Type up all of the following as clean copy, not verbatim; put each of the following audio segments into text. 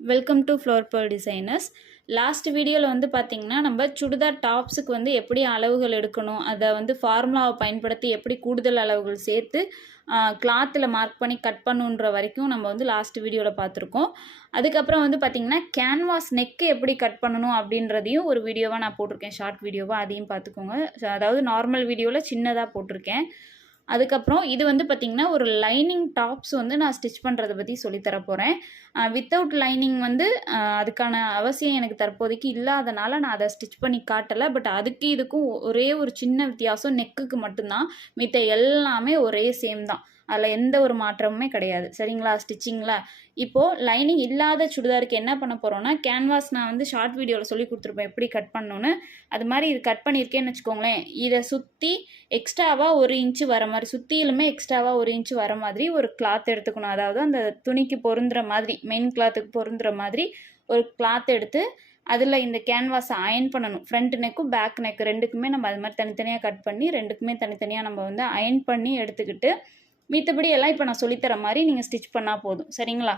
Welcome to floor pearl designers. Last வீடியோவில் வந்து பார்த்திங்கன்னா நம்ம சுடிதார் டாப்ஸுக்கு வந்து எப்படி அளவுகள் எடுக்கணும், அதை வந்து ஃபார்முலாவை பயன்படுத்தி எப்படி கூடுதல் அளவுகள் சேர்த்து கிளாத்தில் மார்க் பண்ணி கட் பண்ணுன்ற வரைக்கும் நம்ம வந்து லாஸ்ட் வீடியோவில் பார்த்துருக்கோம். அதுக்கப்புறம் வந்து பார்த்திங்கன்னா கேன்வாஸ் நெக்கு எப்படி கட் பண்ணணும் அப்படின்றதையும் ஒரு வீடியோவாக நான் போட்டிருக்கேன், ஷார்ட் வீடியோவாக, அதையும் பார்த்துக்கோங்க. அதாவது நார்மல் வீடியோவில் சின்னதாக போட்டிருக்கேன். அதுக்கப்புறம் இது வந்து பார்த்திங்கன்னா ஒரு லைனிங் டாப்ஸ் வந்து நான் ஸ்டிச் பண்ணுறதை பற்றி சொல்லித்தர போகிறேன். வித்தவுட் லைனிங் வந்து அதுக்கான அவசியம் எனக்கு தற்போதைக்கு இல்லாதனால நான் அதை ஸ்டிச் பண்ணி காட்டலை. பட் அதுக்கு இதுக்கும் ஒரே ஒரு சின்ன வித்தியாசம், நெக்குக்கு மட்டும்தான். மித்த எல்லாமே ஒரே சேம் தான், அதில் எந்த ஒரு மாற்றமுமே கிடையாது. சரிங்களா? ஸ்டிச்சிங்கில் இப்போது லைனிங் இல்லாத சுடிதாருக்கு என்ன பண்ண போகிறோன்னா, கேன்வாஸ் நான் வந்து ஷார்ட் வீடியோவில் சொல்லி கொடுத்துருப்பேன் எப்படி கட் பண்ணணுன்னு. அது மாதிரி இது கட் பண்ணியிருக்கேன்னு வச்சுக்கோங்களேன். இதை சுற்றி எக்ஸ்ட்ராவாக 1 இன்ச்சு வர மாதிரி, சுற்றிலுமே எக்ஸ்ட்ராவாக 1 இன்ச்சு வர மாதிரி ஒரு கிளாத் எடுத்துக்கணும். அதாவது அந்த துணிக்கு பொருந்துற மாதிரி, மெயின் கிளாத்துக்கு பொருந்துற மாதிரி ஒரு கிளாத் எடுத்து அதில் இந்த கேன்வாஸை அயன் பண்ணணும். ஃப்ரண்ட் நெக்கும் பேக் நெக்கு ரெண்டுக்குமே நம்ம அது மாதிரி தனித்தனியாக கட் பண்ணி ரெண்டுக்குமே தனித்தனியாக நம்ம வந்து அயன் பண்ணி எடுத்துக்கிட்டு, மித்தபடி எல்லாம் இப்போ நான் சொல்லித்தர மாதிரி நீங்கள் ஸ்டிச் பண்ணால் போதும். சரிங்களா?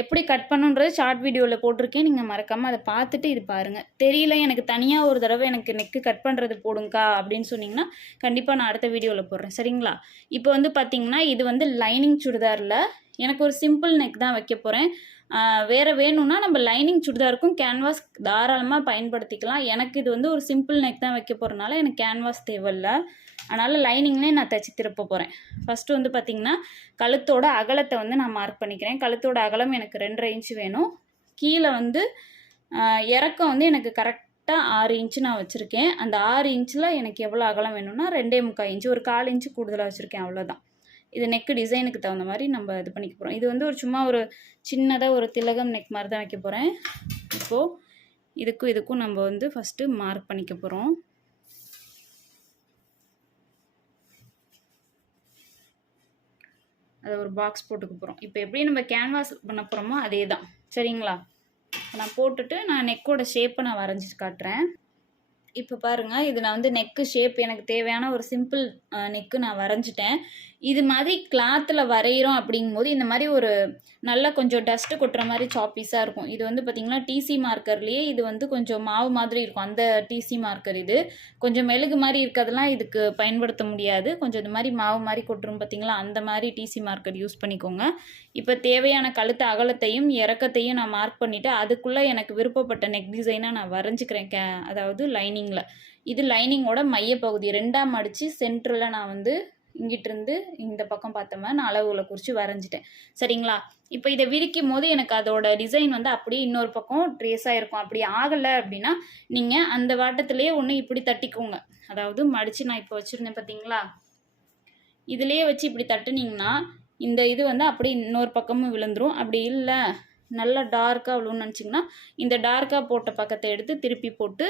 எப்படி கட் பண்ணுன்றது ஷார்ட் வீடியோவில் போட்டிருக்கேன், நீங்கள் மறக்காமல் அதை பார்த்துட்டு இது பாருங்கள். தெரியல எனக்கு தனியாக ஒரு தடவை எனக்கு நெக்கு கட் பண்ணுறது போடுங்கக்கா அப்படின்னு சொன்னிங்கன்னா கண்டிப்பாக நான் அடுத்த வீடியோவில் போடுறேன். சரிங்களா? இப்போ வந்து பார்த்திங்கன்னா இது வந்து லைனிங் சுடிதாரில் எனக்கு ஒரு சிம்பிள் நெக் தான் வைக்க போகிறேன். வேறு வேணும்னா நம்ம லைனிங் சுடிதாருக்கும் கேன்வாஸ் தாராளமாக பயன்படுத்திக்கலாம். எனக்கு இது வந்து ஒரு சிம்பிள் நெக் தான் வைக்க போகிறனால எனக்கு கேன்வாஸ் தேவையில்லை. அதனால் லைனிங்லேயே நான் தைச்சி திருப்ப போகிறேன். ஃபஸ்ட்டு வந்து பார்த்திங்கன்னா கழுத்தோட அகலத்தை வந்து நான் மார்க் பண்ணிக்கிறேன். கழுத்தோட அகலம் எனக்கு 2.5 இன்ச்சு வேணும். கீழே வந்து இறக்கம் வந்து எனக்கு கரெக்டாக 6 இன்ச்சு நான் வச்சுருக்கேன். அந்த 6 இன்ச்சில் எனக்கு எவ்வளோ அகலம் வேணும்னா 2.25 இன்ச்சு, ஒரு 1/4 இன்ச்சு கூடுதலாக வச்சுருக்கேன், அவ்வளோதான். இது நெக்கு டிசைனுக்கு தகுந்த மாதிரி நம்ம இது பண்ணிக்க போகிறோம். இது வந்து ஒரு சும்மா ஒரு சின்னதாக ஒரு திலகம் நெக் மாதிரி தான் வைக்க போகிறேன். இப்போது இதுக்கும் நம்ம வந்து ஃபஸ்ட்டு மார்க் பண்ணிக்க போகிறோம். அதை ஒரு பாக்ஸ் போட்டுக்க போகிறோம். இப்போ எப்படி நம்ம கேன்வாஸ் பண்ண போகிறோமோ அதே தான். சரிங்களா? நான் போட்டுட்டு நான் நெக்கோட ஷேப்பை நான் வரைஞ்சிட்டு காட்டுறேன். இப்போ பாருங்கள், இது நான் வந்து நெக்கு ஷேப் எனக்கு தேவையான ஒரு சிம்பிள் நெக்கு நான் வரைஞ்சிட்டேன். இது மாதிரி கிளாத்தில் வரைகிறோம் அப்படிங்கும்போது இந்த மாதிரி ஒரு நல்லா கொஞ்சம் டஸ்ட்டு கொட்டுற மாதிரி சாப்பீஸாக இருக்கும். இது வந்து பார்த்திங்கன்னா டிசி மார்க்கர்லேயே இது வந்து கொஞ்சம் மாவு மாதிரி இருக்கும். அந்த டிசி மார்க்கர் இது கொஞ்சம் மெழுகு மாதிரி இருக்கிறதெல்லாம் இதுக்கு பயன்படுத்த முடியாது. கொஞ்சம் இது மாதிரி மாவு மாதிரி கொட்டுரும் பார்த்திங்களா, அந்த மாதிரி டிசி மார்க்கர் யூஸ் பண்ணிக்கோங்க. இப்போ தேவையான கழுத்து அகலத்தையும் இறக்கத்தையும் நான் மார்க் பண்ணிவிட்டு அதுக்குள்ளே எனக்கு விருப்பப்பட்ட நெக் டிசைனாக நான் வரைஞ்சிக்கிறேன். அதாவது லைனிங்கில் இது லைனிங்கோட மையப்பகுதி 2ஆக மடித்து சென்டரில் நான் வந்து இங்கிட்டிருந்து இந்த பக்கம் பார்த்த மாதிரி நான் அளவுகளை குறித்து வரைஞ்சிட்டேன். சரிங்களா? இப்போ இதை விரிக்கும் போது எனக்கு அதோட டிசைன் வந்து அப்படியே இன்னொரு பக்கம் ட்ரேஸாக இருக்கும். அப்படி ஆகலை அப்படின்னா நீங்கள் அந்த வாட்டத்திலே ஒன்று இப்படி தட்டிக்கோங்க. அதாவது மடித்து நான் இப்போ வச்சுருந்தேன் பார்த்தீங்களா, இதிலே வச்சு இப்படி தட்டுனீங்கன்னா இந்த இது வந்து அப்படியே இன்னொரு பக்கமும் விழுந்துடும். அப்படி இல்லை நல்லா டார்க்காக விழுன்னு நினச்சிங்கன்னா இந்த டார்க்காக போட்ட பக்கத்தை எடுத்து திருப்பி போட்டு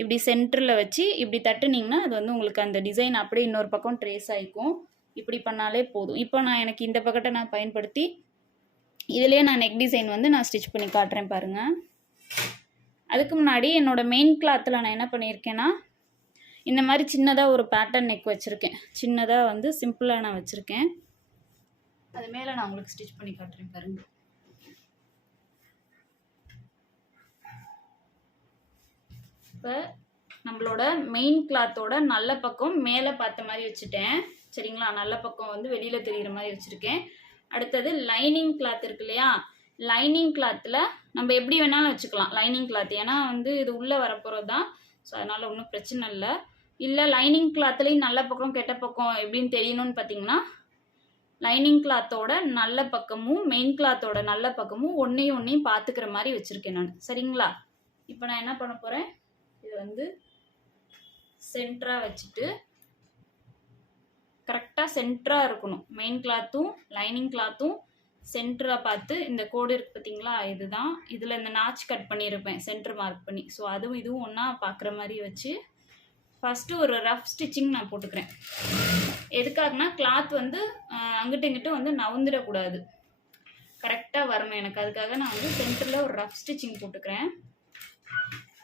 இப்படி சென்டரில் வச்சு இப்படி தட்டுனீங்கன்னா அது வந்து உங்களுக்கு அந்த டிசைன் அப்படியே இன்னொரு பக்கம் ட்ரேஸ் ஆகிக்கும். இப்படி பண்ணாலே போதும். இப்போ நான் எனக்கு இந்த பக்கத்தை நான் பயன்படுத்தி இதிலே நான் நெக் டிசைன் வந்து நான் ஸ்டிச் பண்ணி காட்டுறேன் பாருங்கள். அதுக்கு முன்னாடி என்னோடய மெயின் கிளாத்தில் நான் என்ன பண்ணியிருக்கேன்னா இந்த மாதிரி சின்னதாக ஒரு பேட்டர்ன் நெக் வச்சுருக்கேன். சின்னதாக வந்து சிம்பிளாக நான் வச்சுருக்கேன். அது மேலே நான் உங்களுக்கு ஸ்டிச் பண்ணி காட்டுறேன் பாருங்கள். இப்போ நம்மளோட மெயின் கிளாத்தோட நல்ல பக்கம் மேலே பார்த்த மாதிரி வச்சுட்டேன். சரிங்களா? நல்ல பக்கம் வந்து வெளியில் தெரிகிற மாதிரி வச்சுருக்கேன். அடுத்தது லைனிங் கிளாத் இருக்கு இல்லையா, லைனிங் கிளாத்தில் நம்ம எப்படி வேணாலும் வச்சுக்கலாம் லைனிங் கிளாத். ஏன்னா வந்து இது உள்ளே வரப்போகிறது தான். ஸோ அதனால் ஒன்றும் பிரச்சனை இல்லை. இல்லை லைனிங் கிளாத்துலேயும் நல்ல பக்கம் கெட்ட பக்கம் எப்படின்னு தெரியணும்னு பார்த்தீங்கன்னா லைனிங் கிளாத்தோட நல்ல பக்கமும் மெயின் கிளாத்தோட நல்ல பக்கமும் ஒன்றையும் பார்த்துக்கிற மாதிரி வச்சுருக்கேன் நான். சரிங்களா? இப்போ நான் என்ன பண்ண போகிறேன், இது வந்து சென்டராக வச்சுட்டு கரெக்டாக சென்டராக இருக்கணும். மெயின் கிளாத்தும் லைனிங் கிளாத்தும் சென்டராக பார்த்து இந்த கோடு இருக்குது பார்த்தீங்களா, இதுதான். இதில் இந்த நாச் கட் பண்ணியிருப்பேன் சென்டர் மார்க் பண்ணி. ஸோ அதுவும் இதுவும் ஒன்றா பார்க்குற மாதிரி வச்சு ஃபஸ்ட்டு ஒரு ரஃப் ஸ்டிச்சிங் நான் போட்டுக்கிறேன். எதுக்காகனா கிளாத் வந்து அங்கிட்ட இங்கிட்ட வந்து நவுந்துடக்கூடாது, கரெக்டாக வரணும் எனக்கு. அதுக்காக நான் வந்து சென்டரில் ஒரு ரஃப் ஸ்டிச்சிங் போட்டுக்கிறேன்.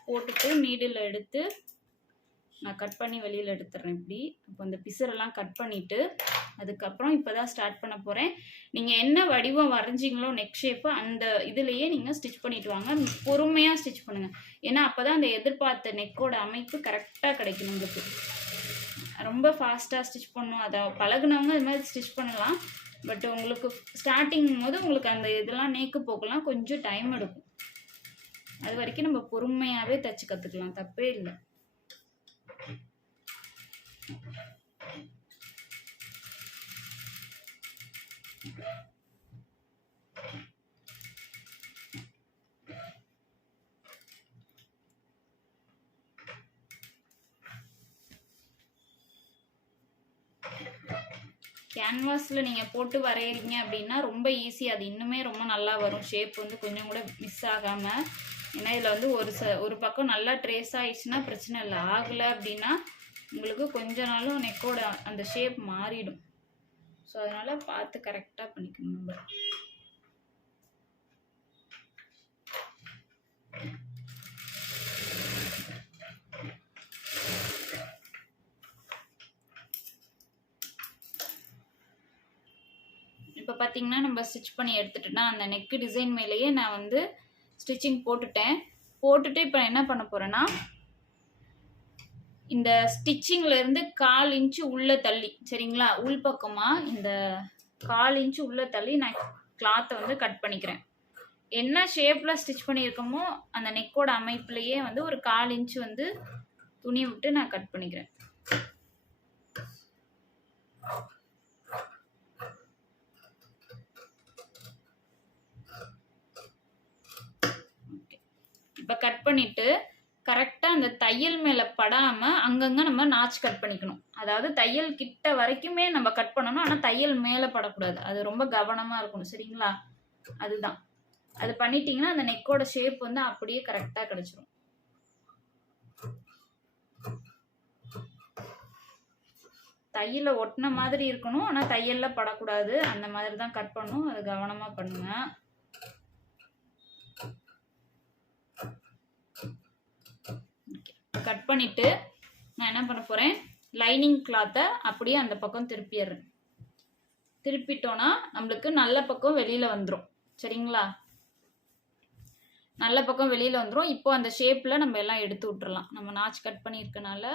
போட்டுட்டு நீடில் எடுத்து நான் கட் பண்ணி வெளியில் எடுத்துடுறேன் இப்படி. இப்போ இந்த பிசரெல்லாம் கட் பண்ணிவிட்டு அதுக்கப்புறம் இப்போ தான் ஸ்டார்ட் பண்ண போகிறேன். நீங்கள் என்ன வடிவம் வரைஞ்சிங்களோ நெக் ஷேப்பு அந்த இதுலேயே நீங்கள் ஸ்டிச் பண்ணிட்டு வாங்க. பொறுமையாக ஸ்டிச் பண்ணுங்கள். ஏன்னா அப்போ தான் அந்த எதிர்பார்த்த நெக்கோட அமைப்பு கரெக்டாக கிடைக்கும் உங்களுக்கு. ரொம்ப ஃபாஸ்ட்டாக ஸ்டிச் பண்ணணும், அதை பழகுனவங்க அது மாதிரி ஸ்டிச் பண்ணலாம். பட் உங்களுக்கு ஸ்டார்டிங் போது உங்களுக்கு அந்த இதெல்லாம் நேக்கு போக்கலாம் கொஞ்சம் டைம் எடுக்கும். அது வரைக்கும் நம்ம பொறுமையாகவே தைச்சு கற்றுக்கலாம், தப்பே இல்லை. கேன்வாஸில் நீங்கள் போட்டு வரைகிறீங்க அப்படின்னா ரொம்ப ஈஸி, அது இன்னுமே ரொம்ப நல்லா வரும். ஷேப் வந்து கொஞ்சம் கூட மிஸ் ஆகாமல். ஏன்னா இதில் வந்து ஒரு பக்கம் நல்லா ட்ரேஸ் ஆகிடுச்சுன்னா பிரச்சனை இல்லை. ஆகலை அப்படின்னா உங்களுக்கு கொஞ்ச நாளும் நெக்கோட அந்த ஷேப் மாறிடும். ஸோ அதனால் பார்த்து கரெக்டாக பண்ணிக்கணும் நம்ம. இப்போ பார்த்தீங்கன்னா நம்ம ஸ்டிச் பண்ணி எடுத்துட்டோன்னா அந்த நெக்கு டிசைன் மேலேயே நான் வந்து ஸ்டிச்சிங் போட்டுட்டு இப்போ என்ன பண்ண போகிறேன்னா இந்த ஸ்டிச்சிங்லேருந்து 1/4 இன்ச்சு உள்ளே தள்ளி, சரிங்களா, உள்பக்கமாக இந்த 1/4 இன்ச்சு உள்ளே தள்ளி நான் கிளாத்தை வந்து கட் பண்ணிக்கிறேன். என்ன ஷேப்பில் ஸ்டிச் பண்ணியிருக்கோமோ அந்த நெக்கோட அமைப்புலேயே வந்து ஒரு 1/4 இன்ச்சு வந்து துணி விட்டு நான் கட் பண்ணிக்கிறேன். இப்போ கட் பண்ணிவிட்டு கரெக்டாக அந்த தையல் மேலே படாமல் அங்கங்கே நம்ம நாச்சு கட் பண்ணிக்கணும். அதாவது தையல் கிட்ட வரைக்குமே நம்ம கட் பண்ணணும், ஆனால் தையல் மேலே படக்கூடாது. அது ரொம்ப கவனமாக இருக்கணும், சரிங்களா. அதுதான், அது பண்ணிட்டீங்கன்னா அந்த நெக்கோட ஷேப் வந்து அப்படியே கரெக்டாக கிடச்சிரும். தையலை ஒட்டின மாதிரி இருக்கணும், ஆனால் தையலில் படக்கூடாது. அந்த மாதிரி தான் கட் பண்ணணும், அது கவனமாக பண்ணுங்க. கட் பண்ணிட்டு நான் என்ன பண்ண போறேன், லைனிங் கிளாத்தை அப்படியே அந்த பக்கம் திருப்பிடுறேன். திருப்பிட்டோன்னா நம்மளுக்கு நல்ல பக்கம் வெளியில வந்துடும், சரிங்களா. நல்ல பக்கம் வெளியில வந்துடும். இப்போ அந்த ஷேப்ல நம்ம எல்லாம் எடுத்து விட்டுறலாம். நம்ம நாச்சு கட் பண்ணியிருக்கனால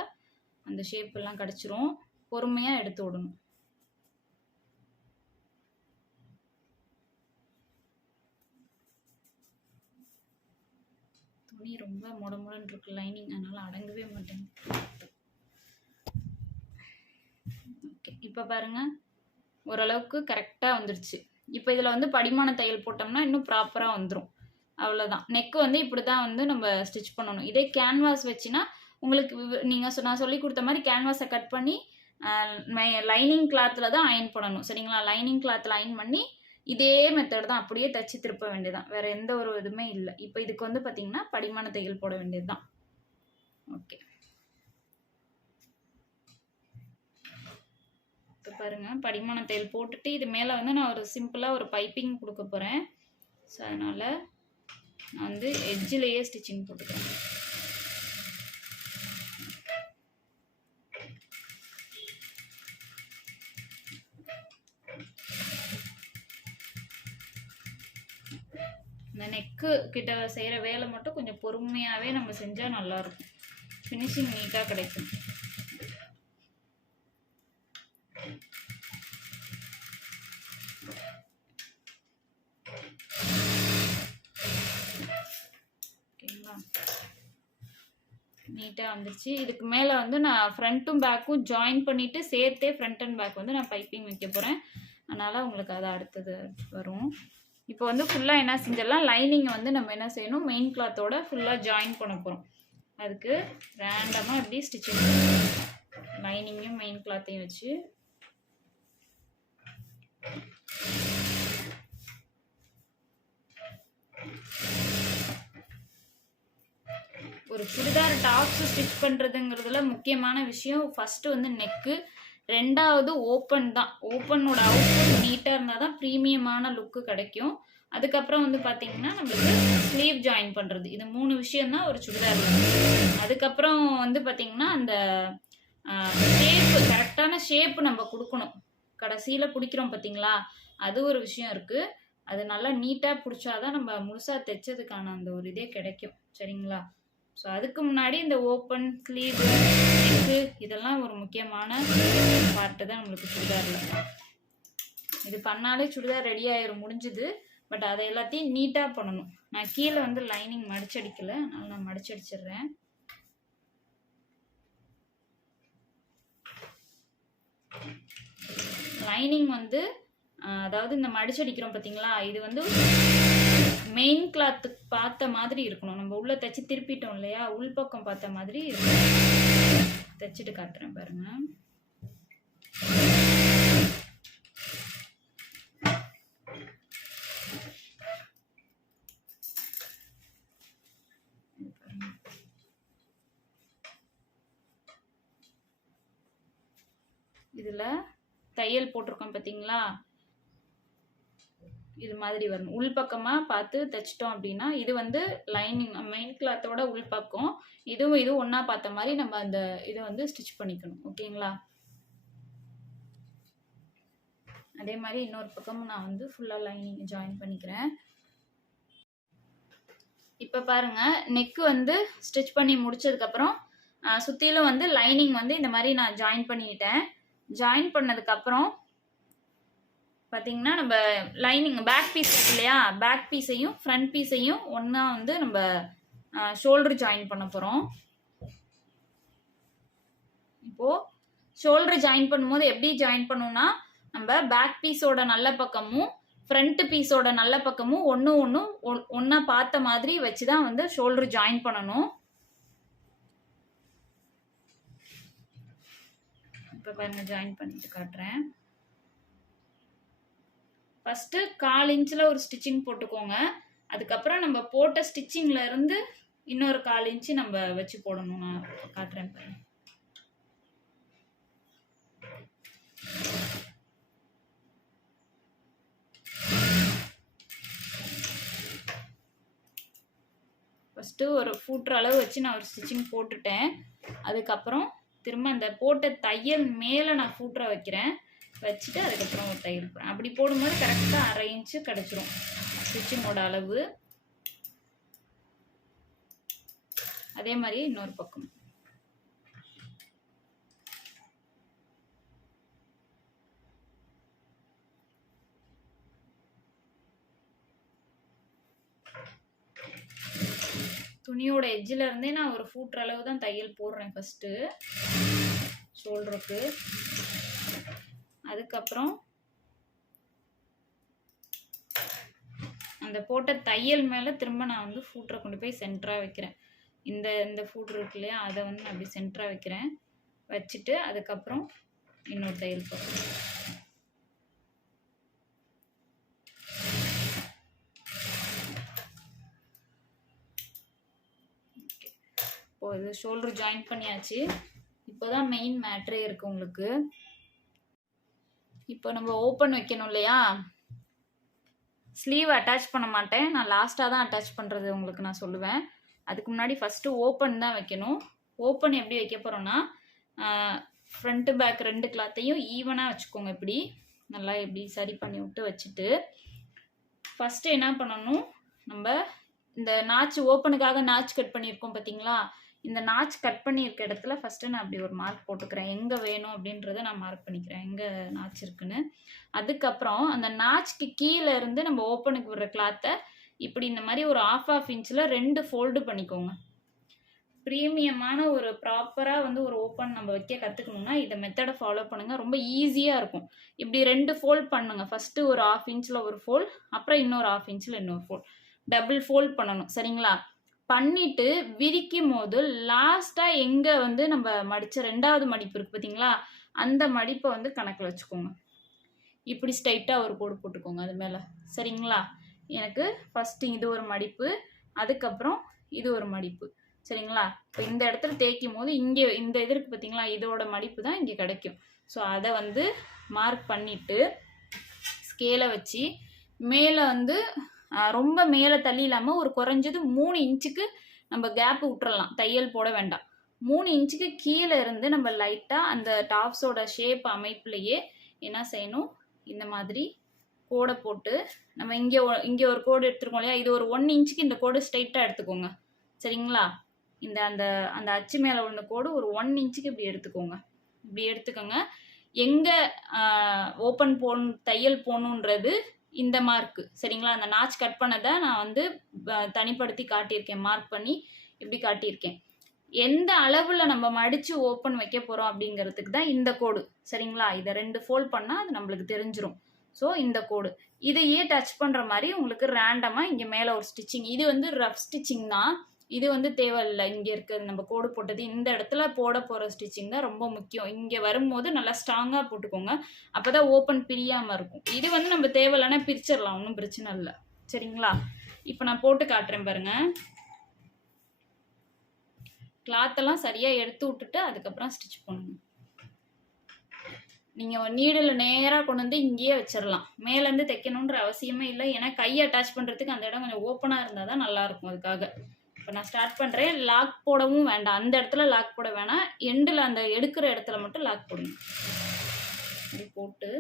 அந்த ஷேப் எல்லாம் கிடைச்சிரும். பொறுமையா எடுத்து விடணும். துணி ரொம்ப முடமுடன்னு இருக்கு லைனிங், அதனால அடங்கவே மாட்டேங்குது. ஓகே, இப்போ பாருங்க ஓரளவுக்கு கரெக்டாக வந்துடுச்சு. இப்போ இதில் வந்து படிமான தையல் போட்டோம்னா இன்னும் ப்ராப்பராக வந்துடும். அவ்வளோதான். நெக்கு வந்து இப்படி தான் வந்து நம்ம ஸ்டிச் பண்ணணும். இதே கேன்வாஸ் வச்சுன்னா உங்களுக்கு நீங்கள் நான் சொல்லி கொடுத்த மாதிரி கேன்வாஸை கட் பண்ணி லைனிங் கிளாத்தில் தான் அயன் பண்ணணும், சரிங்களா. லைனிங் கிளாத்தில் அயன் பண்ணி இதே மெத்தட் தான், அப்படியே தச்சு திருப்ப வேண்டியதான், வேற எந்த ஒரு இதுவுமே இல்லை. இப்போ இதுக்கு வந்து பார்த்தீங்கன்னா படிமான தையல் போட வேண்டியது தான். ஓகே, இப்போ பாருங்க படிமான தையல் போட்டுட்டு இது மேலே வந்து நான் ஒரு சிம்பிளாக ஒரு பைப்பிங் கொடுக்க போகிறேன். ஸோ அதனால் நான் வந்து எட்ஜிலேயே ஸ்டிச்சிங் போட்டுக்கிறேன். இந்த நெக்கு கிட்ட செய்கிற வேலை மட்டும் கொஞ்சம் பொறுமையாகவே நம்ம செஞ்சால் நல்லாயிருக்கும். ஃபினிஷிங் நீட்டாக கிடைக்கும். ஓகேங்களா, நீட்டாக வந்துருச்சு. இதுக்கு மேலே வந்து நான் ஃப்ரண்ட்டும் பேக்கும் ஜாயின் பண்ணிவிட்டு சேர்த்தே ஃப்ரண்ட் அண்ட் பேக் வந்து நான் பைப்பிங் வைக்க போகிறேன். அதனால் உங்களுக்கு அது அடுத்தது வரும். இப்போ வந்து ஃபுல்லாக என்ன செஞ்சிடலாம், லைனிங்கை வந்து நம்ம என்ன செய்யணும், மெயின் கிளாத்தோட ஃபுல்லாக ஜாயின் பண்ண போகிறோம். அதுக்கு ரேண்டமாக இப்படி ஸ்டிச்சிங் லைனிங்கையும் மெயின் கிளாத்தையும் வச்சு ஒரு சுடிதார் டாப்ஸ் ஸ்டிச் பண்ணுறதுங்கிறதுல முக்கியமான விஷயம் ஃபஸ்ட்டு வந்து நெக்கு, ரெண்டாவது ஓப்பன் தான். ஓப்பனோட அவுட்புட் நீட்டாக இருந்தால் தான் ப்ரீமியமான லுக்கு கிடைக்கும். அதுக்கப்புறம் வந்து பார்த்தீங்கன்னா நம்மளுக்கு ஸ்லீவ் ஜாயின் பண்ணுறது, இது 3 விஷயம்தான் ஒரு சுடிதாரில். அதுக்கப்புறம் வந்து பார்த்தீங்கன்னா அந்த ஷேப்பு, கரெக்டான ஷேப்பு நம்ம கொடுக்கணும். கடைசியில் பிடிக்கிறோம் பார்த்தீங்களா, அது ஒரு விஷயம் இருக்குது. அது நல்லா நீட்டாக பிடிச்சாதான் நம்ம முழுசாக தைச்சதுக்கான அந்த ஒரு இதே கிடைக்கும். சரிங்களா? ஸோ அதுக்கு முன்னாடி இந்த ஓப்பன் ஸ்லீவு நெக்கு இதெல்லாம் ஒரு முக்கியமான பார்ட்டு தான் நம்மளுக்கு சுடிதாரில். இது பண்ணாலே சுடிதார் ரெடி ஆயிரும், முடிஞ்சுது. பட் அதை எல்லாத்தையும் நீட்டாக பண்ணணும். நான் கீழே வந்து லைனிங் மடிச்சடிக்கலை, அதனால் நான் மடிச்சடிச்சிடுறேன். லைனிங் வந்து அதாவது இந்த மடிச்சடிக்கிறோம் பார்த்தீங்களா, இது வந்து மெயின் கிளாத்துக்கு பார்த்த மாதிரி இருக்கணும். நம்ம உள்ள தைச்சி திருப்பிட்டோம் இல்லையா, உள்பக்கம் பார்த்த மாதிரி இருக்கணும். தைச்சிட்டு காட்டுறேன் பாருங்க. இதுல தையல் போட்டிருக்கோம் பார்த்தீங்களா, இது மாதிரி வரணும். உள்பக்கமாக பார்த்து தைச்சிட்டோம் அப்படின்னா இது வந்து லைனிங் மெயின் கிளாத்தோட உள்பக்கம், இதுவும் ஒன்றா பார்த்த மாதிரி நம்ம அந்த இதை வந்து ஸ்டிச் பண்ணிக்கணும். ஓகேங்களா? அதே மாதிரி இன்னொரு பக்கமும் நான் வந்து ஃபுல்லாக லைனிங் ஜாயின் பண்ணிக்கிறேன். இப்போ பாருங்க, நெக்கு வந்து ஸ்டிச் பண்ணி முடிச்சதுக்கப்புறம் சுற்றிலும் வந்து லைனிங் வந்து இந்த மாதிரி நான் ஜாயின் பண்ணிட்டேன். ஜாயின் பண்ணதுக்கப்புறம் பார்த்தீங்கன்னா நம்ம லைனிங் பேக் பீஸ் இருக்கு இல்லையா, பேக் பீஸையும் ஃப்ரண்ட் பீஸையும் ஒன்றா வந்து நம்ம ஷோல்டர் ஜாயின் பண்ண போகிறோம். இப்போது ஷோல்டர் ஜாயின் பண்ணும்போது எப்படி ஜாயின் பண்ணணும்னா, நம்ம பேக் பீஸோட நல்ல பக்கமும் ஃப்ரண்ட் பீஸோட நல்ல பக்கமும் ஒன்றா பார்த்த மாதிரி வச்சு தான் வந்து ஷோல்டர் ஜாயின் பண்ணணும். இப்போ பாருங்க, ஜாயின் பண்ணிட்டு காட்டுறேன். ஃபஸ்ட்டு 1/4 இன்ச்சில் ஒரு ஸ்டிச்சிங் போட்டுக்கோங்க. அதுக்கப்புறம் நம்ம போட்ட ஸ்டிச்சிங்கில் இருந்து இன்னொரு 1/4 இன்ச்சு நம்ம வச்சு போடணும். நான் காட்டுறேன் பாருங்க. ஃபஸ்ட்டு ஒரு ஃபூட்ரு அளவு வச்சு நான் ஒரு ஸ்டிச்சிங் போட்டுட்டேன். அதுக்கப்புறம் திரும்ப அந்த போட்ட தையல் மேலே நான் ஃபூட்ரை வைக்கிறேன். வச்சுட்டு அதுக்கப்புறம் ஒரு தையல் போடுறேன். அப்படி போடும்போது கரெக்டாக 1/2 இன்ச்சு கிடச்சிரும் ஸ்டிச்சிங்கோட அளவு. அதே மாதிரி இன்னொரு பக்கம். துணியோட எட்ஜில் இருந்தே நான் ஒரு ஃபூட்ரு அளவு தான் தையல் போடுறேன் ஃபஸ்ட்டு ஷோல்டருக்கு. அதுக்கப்புறம் அந்த போட்ட தையல் மேலே திரும்ப நான் வந்து ஃபூட்ரை கொண்டு போய் சென்டராக வைக்கிறேன். இந்த ஃபூட்ரு இருக்கு இல்லையா, அதை வந்து நான் அப்படி சென்டராக வைக்கிறேன். வச்சுட்டு அதுக்கப்புறம் இன்னொரு தையல் போடுறேன். இப்போது இது ஷோல்டர் ஜாயின் பண்ணியாச்சு. இப்போ தான் மெயின் மேட்ரே இருக்குது உங்களுக்கு. இப்போ நம்ம ஓப்பன் வைக்கணும் இல்லையா, ஸ்லீவ் அட்டாச் பண்ண மாட்டேன், நான் லாஸ்ட்டாக தான் அட்டாச் பண்ணுறது உங்களுக்கு நான் சொல்லுவேன். அதுக்கு முன்னாடி ஃபஸ்ட்டு ஓப்பன் தான் வைக்கணும். ஓப்பன் எப்படி வைக்க போகிறோன்னா, ஃப்ரண்ட்டு பேக் 2 கிளாத்தையும் ஈவனாக வச்சுக்கோங்க. இப்படி நல்லா இப்படி சரி பண்ணி விட்டு வச்சுட்டு ஃபஸ்ட்டு என்ன பண்ணணும், நம்ம இந்த நாச்சு ஓப்பனுக்காக நாச்சு கட் பண்ணியிருக்கோம் பார்த்தீங்களா, இந்த நாச் கட் பண்ணியிருக்க இடத்துல ஃபஸ்ட்டு நான் அப்படி ஒரு மார்க் போட்டுக்கிறேன். எங்கே வேணும் அப்படின்றத நான் மார்க் பண்ணிக்கிறேன், எங்கே நாச் இருக்குன்னு. அதுக்கப்புறம் அந்த நாச்சுக்கு கீழே இருந்து நம்ம ஓப்பனுக்கு விடுற கிளாத்தை இப்படி இந்த மாதிரி ஒரு 1/2 இன்ச்சில் 2 ஃபோல்டு பண்ணிக்கோங்க. ப்ரீமியமான ஒரு ப்ராப்பராக வந்து ஒரு ஓப்பன் நம்ம வைக்க கற்றுக்கணுன்னா இந்த மெத்தடை ஃபாலோ பண்ணுங்கள், ரொம்ப ஈஸியாக இருக்கும். இப்படி 2 ஃபோல்ட் பண்ணுங்கள். ஃபஸ்ட்டு ஒரு 1/2 இன்ச்சில் ஒரு ஃபோல்ட், அப்புறம் இன்னொரு 1/2 இன்ச்சில் இன்னொரு ஃபோல்ட், டபுள் ஃபோல்ட் பண்ணணும். சரிங்களா? பண்ணிட்டு விரிக்கும் போது லாஸ்ட்டாக எங்கே வந்து நம்ம மடித்த 2வது மடிப்பு இருக்குது பார்த்தீங்களா, அந்த மடிப்பை வந்து கணக்கில் வச்சுக்கோங்க. இப்படி ஸ்ட்ரைட்டாக ஒரு கோடு போட்டுக்கோங்க அது மேலே. சரிங்களா? எனக்கு ஃபஸ்ட்டு இது ஒரு மடிப்பு, அதுக்கப்புறம் இது ஒரு மடிப்பு. சரிங்களா? இப்போ இந்த இடத்துல தேய்க்கும் போது இங்கே இந்த இது இருக்குது பார்த்தீங்களா, இதோட மடிப்பு தான் இங்கே கிடைக்கும். ஸோ அதை வந்து மார்க் பண்ணிவிட்டு ஸ்கேலை வச்சு மேலே வந்து ரொம்ப மேலே தள்ளி இல்லாமல் ஒரு குறைஞ்சது 3 இன்ச்சுக்கு நம்ம கேப்பு விட்டுறலாம், தையல் போட வேண்டாம். 3 இன்ச்சுக்கு கீழே இருந்து நம்ம லைட்டாக அந்த டாப்ஸோட ஷேப் அமைப்புலையே என்ன செய்யணும், இந்த மாதிரி கோடை போட்டு நம்ம இங்கே ஒரு கோடு எடுத்துருக்கோம் இல்லையா, இது ஒரு 1 இன்ச்சுக்கு இந்த கோடு ஸ்ட்ரைட்டாக எடுத்துக்கோங்க. சரிங்களா? இந்த அந்த அந்த அச்சு மேலே உள்ள கோடு ஒரு 1 இன்ச்சுக்கு இப்படி எடுத்துக்கோங்க. இப்படி எடுத்துக்கோங்க. எங்கே ஓப்பன் தையல் போகணுன்றது இந்த மார்க்கு. சரிங்களா? அந்த நாச் கட் பண்ணதை நான் வந்து தனிப்படுத்தி காட்டியிருக்கேன். மார்க் பண்ணி இப்படி காட்டியிருக்கேன். எந்த அளவில் நம்ம மடித்து ஓப்பன் வைக்க போகிறோம் அப்படிங்கிறதுக்கு தான் இந்த கோடு. சரிங்களா? இதை 2 ஃபோல்ட் பண்ணால் அது நம்மளுக்கு தெரிஞ்சிடும். ஸோ இந்த கோடு இதையே டச் பண்ணுற மாதிரி உங்களுக்கு ரேண்டமாக இங்கே மேலே ஒரு ஸ்டிச்சிங். இது வந்து ரஃப் ஸ்டிச்சிங் தான். இது வந்து தேவையில்லை. இங்கே இருக்கிறது நம்ம கோடு போட்டது இந்த இடத்துல போட போகிற ஸ்டிச்சிங் தான் ரொம்ப முக்கியம். இங்கே வரும்போது நல்லா ஸ்ட்ராங்காக போட்டுக்கோங்க. அப்போ தான் ஓப்பன் பிரியாமல் இருக்கும். இது வந்து நம்ம தேவையில்லைன்னா பிரிச்சிடலாம், ஒன்றும் பிரச்சனை இல்லை. சரிங்களா? இப்போ நான் போட்டு காட்டுறேன் பாருங்கள். கிளாத்தெல்லாம் சரியாக எடுத்து விட்டுட்டு அதுக்கப்புறம் ஸ்டிச் பண்ணணும். நீங்கள் நீடில் நேராக கொண்டு வந்து இங்கேயே வச்சிடலாம். மேலேருந்து தைக்கணுன்ற அவசியமே இல்லை. ஏன்னா கையை அட்டாச் பண்ணுறதுக்கு அந்த இடம் கொஞ்சம் ஓப்பனாக இருந்தால் தான் நல்லாயிருக்கும். அதுக்காக இப்போ நான் ஸ்டார்ட் பண்ணுறேன். லாக் போடவும் வேண்டாம். அந்த இடத்துல லாக் போட வேணாம். எண்டில் அந்த எடுக்கிற இடத்துல மட்டும் லாக் போடுங்க. இப்படி போட்டு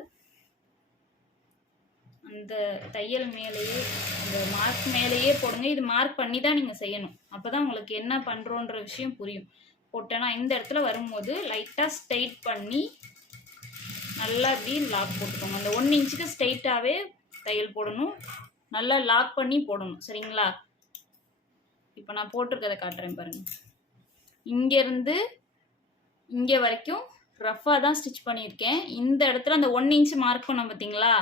அந்த தையல் மேலேயே அந்த மார்க் மேலேயே போடுங்க. இது மார்க் பண்ணி தான் நீங்கள் செய்யணும். அப்போ தான் உங்களுக்கு என்ன பண்ணுறோன்ற விஷயம் புரியும். போட்டேன்னா இந்த இடத்துல வரும்போது லைட்டாக ஸ்ட்ரைட் பண்ணி நல்லா இப்படி லாக் போட்டுக்கோங்க. அந்த 1 இன்ச்சுக்கு ஸ்ட்ரைட்டாகவே தையல் போடணும். நல்லா லாக் பண்ணி போடணும். சரிங்களா? இப்போ நான் போட்டிருக்கதை காட்டுறேன் பாருங்கள். இங்கேருந்து இங்கே வரைக்கும் ரஃப்பாக தான் ஸ்டிச் பண்ணியிருக்கேன். இந்த இடத்துல அந்த 1 இன்ச்சு மார்க் பண்ணோம் பார்த்தீங்களா,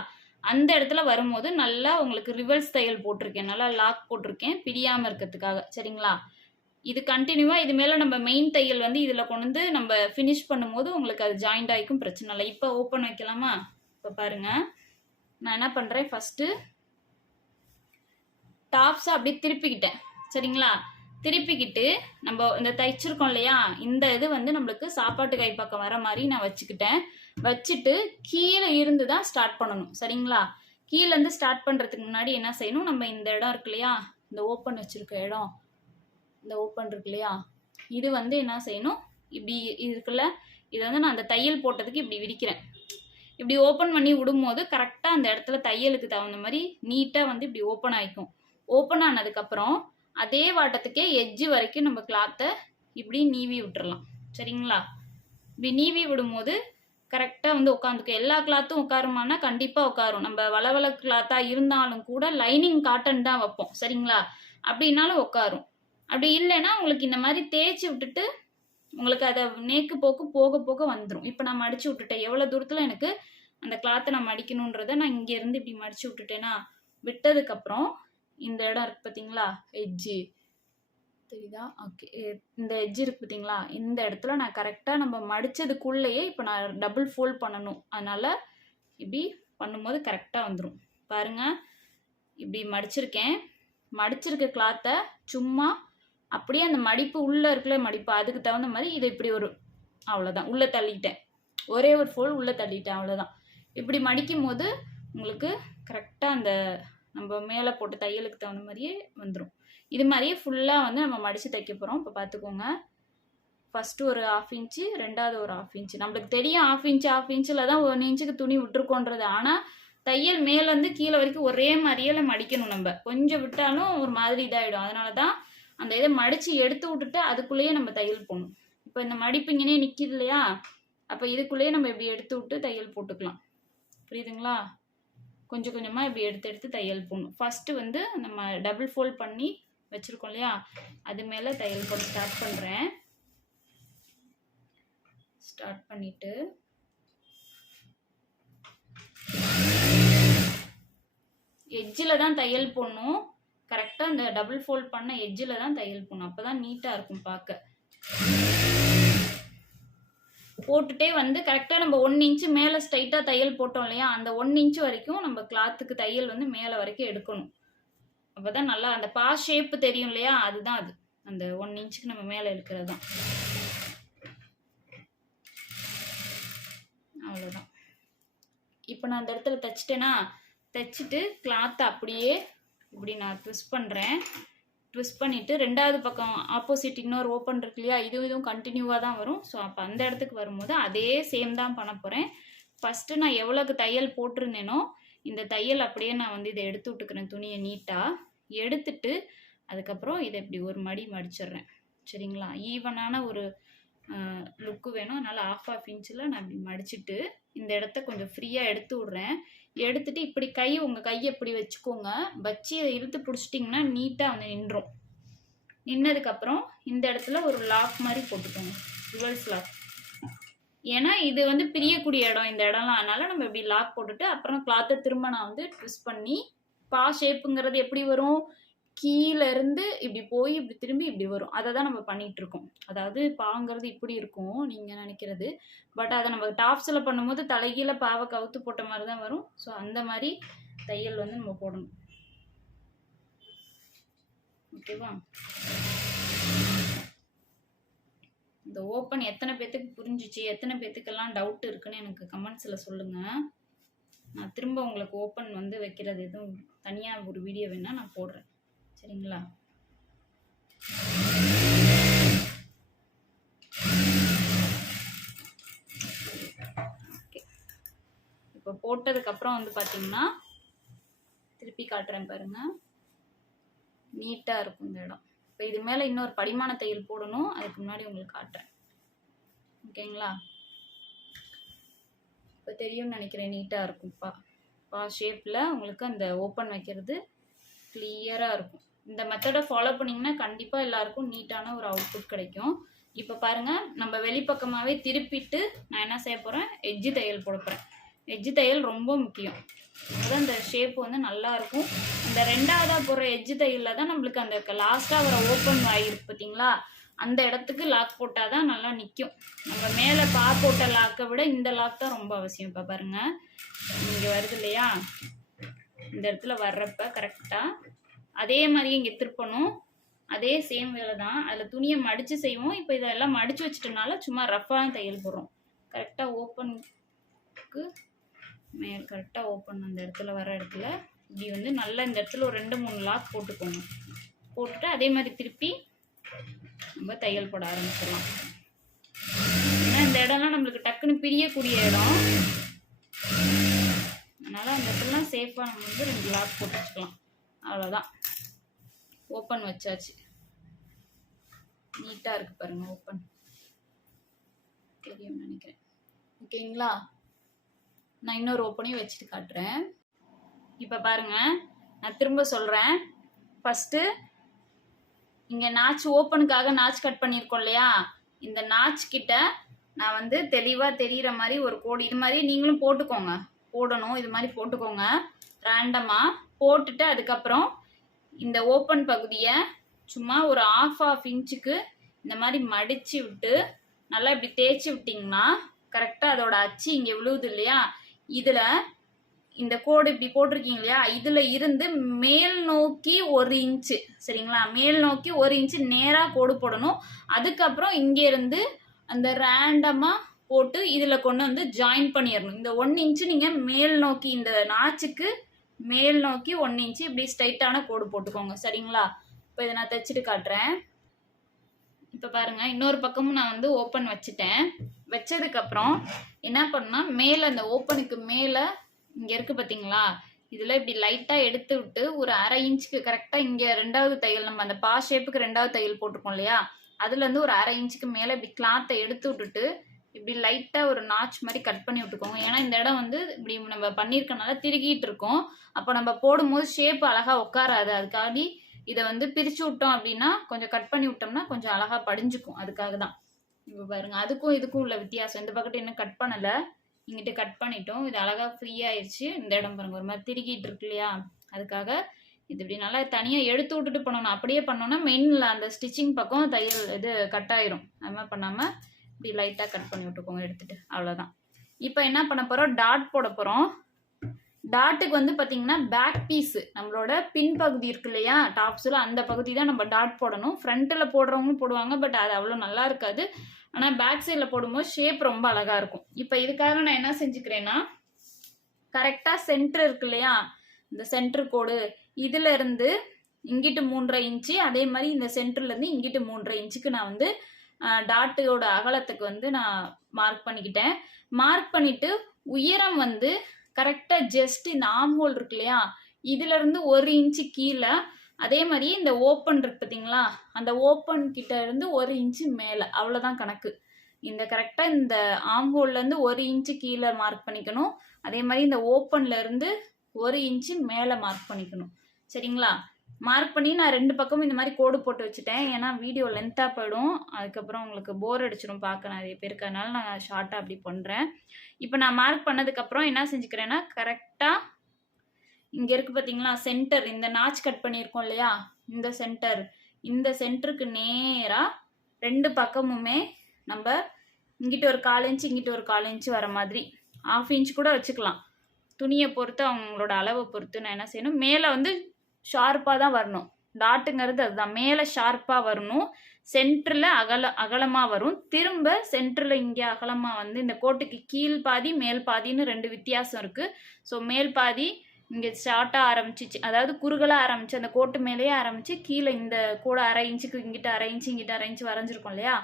அந்த இடத்துல வரும்போது நல்லா உங்களுக்கு ரிவர்ஸ் தையல் போட்டிருக்கேன். நல்லா லாக் போட்டிருக்கேன் பிரியாமல் இருக்கிறதுக்காக. சரிங்களா? இது கண்டினியூவாக இது மேலே நம்ம மெயின் தையல் வந்து இதில் கொண்டு வந்து நம்ம ஃபினிஷ் பண்ணும்போது உங்களுக்கு அது ஜாயிண்ட் ஆகிக்கும், பிரச்சனை இல்லை. இப்போ ஓப்பன் வைக்கலாமா? இப்போ பாருங்கள், நான் என்ன பண்ணுறேன், ஃபஸ்ட்டு டாப்ஸை அப்படியே திருப்பிக்கிட்டேன். சரிங்களா? திருப்பிக்கிட்டு நம்ம இந்த தைச்சிருக்கோம் இல்லையா, இந்த இது வந்து நம்மளுக்கு சாப்பாட்டு கை பக்கம் வர மாதிரி நான் வச்சுக்கிட்டேன். வச்சுட்டு கீழே இருந்து தான் ஸ்டார்ட் பண்ணணும். சரிங்களா? கீழேருந்து ஸ்டார்ட் பண்ணுறதுக்கு முன்னாடி என்ன செய்யணும், நம்ம இந்த இடம் இருக்கு இல்லையா, இந்த ஓப்பன் வச்சுருக்க இடம், இந்த ஓப்பன் இருக்கு இல்லையா, இது வந்து என்ன செய்யணும், இப்படி இருக்குல்ல, இதை வந்து நான் அந்த தையல் போட்டதுக்கு இப்படி விரிக்கிறேன். இப்படி ஓப்பன் பண்ணி விடும்போது கரெக்டாக அந்த இடத்துல தையலுக்கு தகுந்த மாதிரி நீட்டாக வந்து இப்படி ஓப்பன் ஆகிக்கும். ஓப்பன் ஆனதுக்கப்புறம் அதே வாட்டத்துக்கே எட்ஜு வரைக்கும் நம்ம கிளாத்தை இப்படி நீவி விட்டுறலாம். சரிங்களா? இப்படி நீவி விடும்போது கரெக்டாக வந்து உட்காந்துக்கும். எல்லா கிளாத்தும் உட்காருமானா கண்டிப்பாக உட்காரும். நம்ம வளவள கிளாத்தாக இருந்தாலும் கூட லைனிங் காட்டன் தான் வைப்போம். சரிங்களா? அப்படின்னாலும் உட்காரும். அப்படி இல்லைன்னா உங்களுக்கு இந்த மாதிரி தேய்ச்சி விட்டுட்டு உங்களுக்கு அதை நேக்கு போக்கு போக போக வந்துடும். இப்போ நான் மடித்து விட்டுட்டேன். எவ்வளோ தூரத்தில் எனக்கு அந்த கிளாத்தை நான் மடிக்கணுன்றதை நான் இங்கேருந்து இப்படி மடித்து விட்டுட்டேன்னா, விட்டதுக்கப்புறம் இந்த இடம் இருக்குது பார்த்தீங்களா, எட்ஜு தெரியுதா? ஓகே, இந்த எட்ஜ் இருக்குது பார்த்தீங்களா, இந்த இடத்துல நான் கரெக்டாக நம்ம மடித்ததுக்குள்ளேயே இப்போ நான் டபுள் ஃபோல்ட் பண்ணணும். அதனால் இப்படி பண்ணும்போது கரெக்டாக வந்துடும். பாருங்கள், இப்படி மடிச்சிருக்க கிளாத்தை சும்மா அப்படியே அந்த மடிப்பு உள்ளே இருக்குல்ல, மடிப்பு அதுக்கு தகுந்த மாதிரி இதை இப்படி ஒரு அவ்வளோதான் உள்ளே தள்ளிட்டேன். ஒரே ஒரு ஃபோல்ட் உள்ளே தள்ளிட்டேன், அவ்வளோதான். இப்படி மடிக்கும் போது உங்களுக்கு கரெக்டாக அந்த நம்ம மேலே போட்டு தையலுக்கு தகுந்த மாதிரியே வந்துடும். இது மாதிரியே ஃபுல்லாக வந்து நம்ம மடித்து தைக்க போகிறோம். இப்போ பார்த்துக்கோங்க, ஃபஸ்ட்டு ஒரு 1/2 இன்ச்சு, ரெண்டாவது ஒரு 1/2 இன்ச்சு. நம்மளுக்கு தெரியும் 1/2 இன்ச்சில் தான் 1 இன்ச்சுக்கு துணி விட்டுருக்கோன்றது. ஆனால் தையல் மேலேருந்து கீழே வரைக்கும் ஒரே மாதிரியே மடிக்கணும். நம்ம கொஞ்சம் விட்டாலும் ஒரு மாதிரி இதாகிடும். அதனால தான் அந்த இதை மடித்து எடுத்து விட்டுட்டு அதுக்குள்ளேயே நம்ம தையல் போடணும். இப்போ இந்த மடிப்பு இங்கேனே நிற்கிது இல்லையா, அப்போ இதுக்குள்ளேயே நம்ம இப்படி எடுத்து விட்டு தையல் போட்டுக்கலாம். புரியுதுங்களா? கொஞ்சம் கொஞ்சமாக இப்படி எடுத்து தையல் போடணும். ஃபஸ்ட்டு வந்து நம்ம டபுள் ஃபோல்ட் பண்ணி வச்சுருக்கோம் இல்லையா, அது மேலே தையல் போட ஸ்டார்ட் பண்ணுறேன். ஸ்டார்ட் பண்ணிவிட்டு எட்ஜில் தான் தையல் போடணும். கரெக்டாக இந்த டபுள் ஃபோல்ட் பண்ண எட்ஜில் தான் தையல் போடணும். அப்போ தான் நீட்டாக இருக்கும் பார்க்க. போட்டுட்டே வந்து கரெக்டாக நம்ம 1 இன்ச்சு மேலே ஸ்ட்ரைட்டாக தையல் போட்டோம் இல்லையா, அந்த 1 இன்ச்சு வரைக்கும் நம்ம கிளாத்துக்கு தையல் வந்து மேலே வரைக்கும் எடுக்கணும். அப்போ தான் நல்லா அந்த பாஸ் ஷேப்பு தெரியும் இல்லையா, அதுதான் அது. அந்த 1 இன்ச்சுக்கு நம்ம மேலே எடுக்கிறது தான். அவ்வளோதான். இப்போ நான் அந்த இடத்துல தைச்சிட்டேன்னா, தைச்சிட்டு கிளாத்தை அப்படியே இப்படி நான் ட்விஸ்ட் பண்ணுறேன். ட்விஸ்ட் பண்ணிவிட்டு ரெண்டாவது பக்கம் ஆப்போசிட் இன்னொரு ஓப்பன் இருக்கு இல்லையா, இதுவும் கண்டினியூவாக தான் வரும். ஸோ அப்போ அந்த இடத்துக்கு வரும்போது அதே சேம் தான் பண்ண போகிறேன். ஃபஸ்ட்டு நான் எவ்வளோக்கு தையல் போட்டிருந்தேனோ இந்த தையல் அப்படியே நான் வந்து இதை எடுத்து விட்டுக்கிறேன், துணியை நீட்டாக எடுத்துட்டு அதுக்கப்புறம் இதை இப்படி ஒரு மடி மடிச்சிடுறேன். சரிங்களா? ஈவனான ஒரு லுக்கு வேணும். அதனால் 1/2 இன்ச்சில் நான் இப்படி மடிச்சுட்டு இந்த இடத்த கொஞ்சம் ஃப்ரீயாக எடுத்து விட்றேன். எடுத்துட்டு இப்படி உங்கள் கையை இப்படி வச்சுக்கோங்க. வச்சு இதை இழுத்து பிடிச்சிட்டிங்கன்னா நீட்டாக வந்து நின்றும். நின்னதுக்கப்புறம் இந்த இடத்துல ஒரு லாக் மாதிரி போட்டுக்கோங்க, ரிவர்ஸ் லாக். ஏன்னா இது வந்து பிரியக்கூடிய இடம் இந்த இடம்லாம், அதனால் நம்ம இப்படி லாக் போட்டுட்டு அப்புறம் கிளாத்தை திரும்ப நான் வந்து ட்விஸ்ட் பண்ணி பா ஷேப்புங்கிறது எப்படி வரும், கீழே இருந்து இப்படி போய் இப்படி திரும்பி இப்படி வரும். அதை தான் நம்ம பண்ணிகிட்டு இருக்கோம். அதாவது பாங்கிறது இப்படி இருக்கும் நீங்கள் நினைக்கிறது, பட் அதை நம்ம டாப்ஸில் பண்ணும்போது தலைகீழ பாவை கவுத்து போட்ட மாதிரி தான் வரும். ஸோ அந்த மாதிரி தையல் வந்து நம்ம போடணும். ஓகேவா? இந்த ஓப்பன் எத்தனை பேத்துக்கு புரிஞ்சிச்சு, எத்தனை பேத்துக்கெல்லாம் டவுட் இருக்குன்னு எனக்கு கமெண்ட்ஸில் சொல்லுங்கள். நான் திரும்ப உங்களுக்கு ஓப்பன் வந்து வைக்கிறது எதுவும் தனியாக ஒரு வீடியோ வேணால் நான் போடுறேன். சரிங்களா? ஓகே, இப்போ போட்டதுக்கப்புறம் வந்து பார்த்தீங்கன்னா திருப்பி காட்டுறேன் பாருங்கள், நீட்டாக இருக்கும் இந்த இடம். இப்போ இது மேலே இன்னொரு படிமான தையல் போடணும், அதுக்கு முன்னாடி உங்களுக்கு காட்டுறேன். ஓகேங்களா? இப்போ தெரியும்னு நினைக்கிறேன், நீட்டாக இருக்கும்ப்பா. பா ஷேப்பில் உங்களுக்கு அந்த ஓப்பன் வைக்கிறது கிளியராக இருக்கும். இந்த மெத்தடை ஃபாலோ பண்ணிங்கன்னா கண்டிப்பாக எல்லாருக்கும் நீட்டான ஒரு அவுட்புட் கிடைக்கும். இப்போ பாருங்கள், நம்ம வெளிப்பக்கமாகவே திருப்பிட்டு நான் என்ன செய்ய போகிறேன், எட்ஜு தையல் போட போகிறேன். எட்ஜு தையல் ரொம்ப முக்கியம். அதுதான் இந்த ஷேப் வந்து நல்லாயிருக்கும். அந்த ரெண்டாவதாக போடுற எட்ஜு தையலில் தான் நம்மளுக்கு அந்த லாஸ்ட்டாக வர ஓப்பன் ஆகிருக்கு பார்த்தீங்களா, அந்த இடத்துக்கு லாக் போட்டால் தான் நல்லா நிற்கும். நம்ம மேலே பா போட்ட லாக்கை விட இந்த லாக் தான் ரொம்ப அவசியம். இப்போ பாருங்கள், இங்கே வருது இல்லையா, இந்த இடத்துல வர்றப்ப கரெக்டாக அதே மாதிரி இங்கே திருப்பணும். அதே சேம் வேலை தான். அதில் துணியை மடித்து செய்வோம். இப்போ இதெல்லாம் மடித்து வச்சுட்டனால சும்மா ரஃப்பாக தையல் போடுறோம். கரெக்டாக ஓப்பனுக்கு மேல் கரெக்டாக ஓப்பன் அந்த இடத்துல வர இடத்துல இப்படி வந்து நல்லா இந்த இடத்துல ஒரு 2-3 லாக் போட்டுக்கோங்க. போட்டுட்டு அதே மாதிரி திருப்பி நம்ம தையல் போட ஆரம்பிச்சிடலாம். ஏன்னா இந்த இடம்லாம் நம்மளுக்கு டக்குன்னு பிரியக்கூடிய இடம், அதனால் அந்த இடத்துலலாம் சேஃபாக நம்ம வந்து 2 லாக் போட்டு வச்சுக்கலாம். அவ்வளோதான், ஓப்பன் வச்சாச்சு. நீட்டாக இருக்குது பாருங்கள், ஓப்பன் தெரியும்னு நினைக்கிறேன். ஓகேங்களா? நான் இன்னொரு ஓப்பனையும் வச்சுட்டு காட்டுறேன். இப்போ பாருங்கள், நான் திரும்ப சொல்கிறேன். ஃபஸ்ட்டு இங்கே நாச் ஓப்பனுக்காக நாச் கட் பண்ணியிருக்கோம் இல்லையா, இந்த நாச் கிட்ட நான் வந்து தெளிவாக தெரிகிற மாதிரி ஒரு கோடு இது மாதிரி நீங்களும் போட்டுக்கோங்க. போடணும், இது மாதிரி போட்டுக்கோங்க ரேண்டமாக. போட்டுட்டு அதுக்கப்புறம் இந்த ஓப்பன் பகுதியை சும்மா ஒரு 1/2 இன்ச்சுக்கு இந்த மாதிரி மடித்து விட்டு நல்லா இப்படி தேய்ச்சி விட்டிங்கன்னா கரெக்டாக அதோட அச்சு இங்கே விழுவுது இல்லையா, இதில் இந்த கோடு இப்படி போட்டிருக்கீங்க இல்லையா, இதில் இருந்து மேல் நோக்கி 1 இன்ச்சு, சரிங்களா, மேல் நோக்கி 1 இன்ச்சு நேராக கோடு போடணும். அதுக்கப்புறம் இங்கேருந்து அந்த ரேண்டமாக போட்டு இதில் கொண்டு வந்து ஜாயின் பண்ணிடணும். இந்த 1 இன்ச்சு நீங்கள் மேல் நோக்கி இந்த நாச்சுக்கு மேல் நோக்கி 1 இன்ச்சு இப்படி ஸ்ட்ரைட்டான கோடு போட்டுக்கோங்க. சரிங்களா? இப்போ இதை நான் தைச்சிட்டு காட்டுறேன். இப்போ பாருங்கள், இன்னொரு பக்கமும் நான் வந்து ஓப்பன் வச்சுட்டேன். வச்சதுக்கப்புறம் என்ன பண்ணால் மேலே அந்த ஓப்பனுக்கு மேலே இங்கே இருக்குது பார்த்தீங்களா, இதில் இப்படி லைட்டாக எடுத்து விட்டு ஒரு 1/2 இன்ச்சுக்கு கரெக்டாக இங்கே 2வது தையல் நம்ம அந்த பா ஷேப்புக்கு 2வது தையல் போட்டிருக்கோம் இல்லையா, அதுலேருந்து ஒரு 1/2 இன்ச்சுக்கு மேலே இப்படி கிளாத்தை எடுத்து விட்டுட்டு இப்படி லைட்டாக ஒரு நாச் மாதிரி கட் பண்ணி விட்டுக்கோங்க. ஏன்னா இந்த இடம் வந்து இப்படி நம்ம பண்ணியிருக்கனால திருகிட்டு இருக்கோம். அப்போ நம்ம போடும்போது ஷேப் அழகாக உட்காராது. அதுக்காண்டி இதை வந்து பிரித்து விட்டோம் அப்படின்னா, கொஞ்சம் கட் பண்ணி விட்டோம்னா கொஞ்சம் அழகாக படிஞ்சுக்கும். அதுக்காக தான். இப்போ பாருங்கள், அதுக்கும் இதுக்கும் உள்ள வித்தியாசம். இந்த பக்கத்து இன்னும் கட் பண்ணலை, இங்கிட்ட கட் பண்ணிட்டோம். இது அழகாக ஃப்ரீயாகிடுச்சு. இந்த இடம் பாருங்கள், ஒரு மாதிரி திருகிட்டு இருக்கு இல்லையா, அதுக்காக இது இப்படி நல்லா தனியாக எடுத்து விட்டுட்டு பண்ணணும். அப்படியே பண்ணோன்னா மெயினில் அந்த ஸ்டிச்சிங் பக்கம் தையல் இது கட் ஆயிரும். அது மாதிரி பண்ணாமல் இப்படி லைட்டாக கட் பண்ணி விட்டுக்கோங்க எடுத்துகிட்டு. அவ்வளோதான். இப்போ என்ன பண்ண போகிறோம், டாட் போட போகிறோம். டாட்டுக்கு வந்து பார்த்தீங்கன்னா பேக் பீஸு நம்மளோட பின்பகுதி இருக்கு இல்லையா டாப்ஸில், அந்த பகுதி தான் நம்ம டாட் போடணும். ஃப்ரண்ட்டில் போடுறவங்களும் போடுவாங்க, பட் அது அவ்வளோ நல்லா இருக்காது. ஆனால் பேக் சைடில் போடும்போது ஷேப் ரொம்ப அழகாக இருக்கும். இப்போ இதுக்காக நான் என்ன செஞ்சுக்கிறேன்னா, கரெக்டாக சென்டர் இருக்கு இல்லையா, இந்த சென்டர் கோடு இதில் இருந்து இங்கிட்டு 3.5 இன்ச்சு, அதே மாதிரி இந்த சென்டர்லேருந்து இங்கிட்டு 3.5 இன்ச்சுக்கு நான் வந்து டாட்டோட அகலத்துக்கு வந்து நான் மார்க் பண்ணிக்கிட்டேன். மார்க் பண்ணிவிட்டு உயரம் வந்து கரெக்டாக ஜஸ்ட் இந்த ஆம் ஹோல் இருக்கு இல்லையா, இதுலேருந்து 1 இன்ச்சு கீழே, அதே மாதிரி இந்த ஓப்பன் இருக்கு பார்த்தீங்களா, அந்த ஓப்பன் கிட்ட இருந்து 1 இன்ச்சு மேலே, அவ்வளோதான் கணக்கு. இந்த கரெக்டாக இந்த ஆம் ஹோல்லேருந்து 1 இன்ச்சு கீழே மார்க் பண்ணிக்கணும். அதே மாதிரி இந்த ஓப்பன்ல இருந்து 1 இன்ச்சு மேலே மார்க் பண்ணிக்கணும். சரிங்களா? மார்க் பண்ணி நான் 2 பக்கமும் இந்த மாதிரி கோடு போட்டு வச்சுட்டேன். ஏன்னா வீடியோ லென்த்தாக போயிடும், அதுக்கப்புறம் உங்களுக்கு போர் அடிச்சிடும் பார்க்க நிறைய பேருக்கு, அதனால நான் ஷார்ட்டாக அப்படி பண்ணுறேன். இப்போ நான் மார்க் பண்ணதுக்கப்புறம் என்ன செஞ்சுக்கிறேன்னா, கரெக்டாக இங்கே இருக்குது பார்த்தீங்களா சென்டர், இந்த நாச் கட் பண்ணியிருக்கோம் இல்லையா, இந்த சென்டருக்கு நேராக 2 பக்கமுமே நம்ம இங்கிட்ட ஒரு 1/4 இன்ச்சு இங்கிட்ட ஒரு 1/4 இன்ச்சு வர மாதிரி, 1/2 இன்ச் கூட வச்சுக்கலாம். துணியை பொறுத்து அவங்களோட அளவை பொறுத்து நான் என்ன செய்யணும், மேலே வந்து ஷார்ப்பாக தான் வரணும். டாட்டுங்கிறது அதுதான், மேலே ஷார்ப்பாக வரணும், சென்டரில் அகலமாக வரும். திரும்ப சென்டரில் இங்கே அகலமாக வந்து இந்த கோட்டுக்கு கீழ் பாதி மேல் பாதின்னு 2 வித்தியாசம் இருக்குது. ஸோ மேல் பாதி இங்கே ஷார்ட்டாக ஆரம்பிச்சிச்சு, அதாவது குறுகலாக ஆரம்பிச்சு அந்த கோட்டு மேலேயே ஆரம்பித்து கீழே இந்த கூட 1/2 இன்ச்சுக்கு இங்கிட்ட 1/2 இன்ச்சு இங்கிட்ட 1/2 இன்ச்சு வரைஞ்சிருக்கோம் இல்லையா,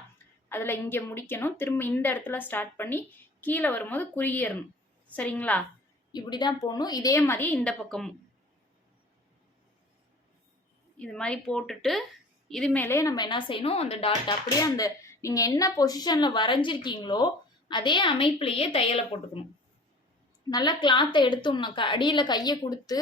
அதில் இங்கே முடிக்கணும். திரும்ப இந்த இடத்துல ஸ்டார்ட் பண்ணி கீழே வரும்போது குறுகிடணும். சரிங்களா? இப்படி தான் போகணும். இதே மாதிரி இந்த பக்கமும் இது மாதிரி போட்டுட்டு இது மேலே நம்ம என்ன செய்யணும், அந்த டாட் அப்படியே அந்த நீங்கள் என்ன பொசிஷனில் வரைஞ்சிருக்கீங்களோ அதே அமைப்புலேயே தையலை போட்டுக்கணும். நல்லா கிளாத்தை எடுத்தோம்னாக்கா அடியில் கையை கொடுத்து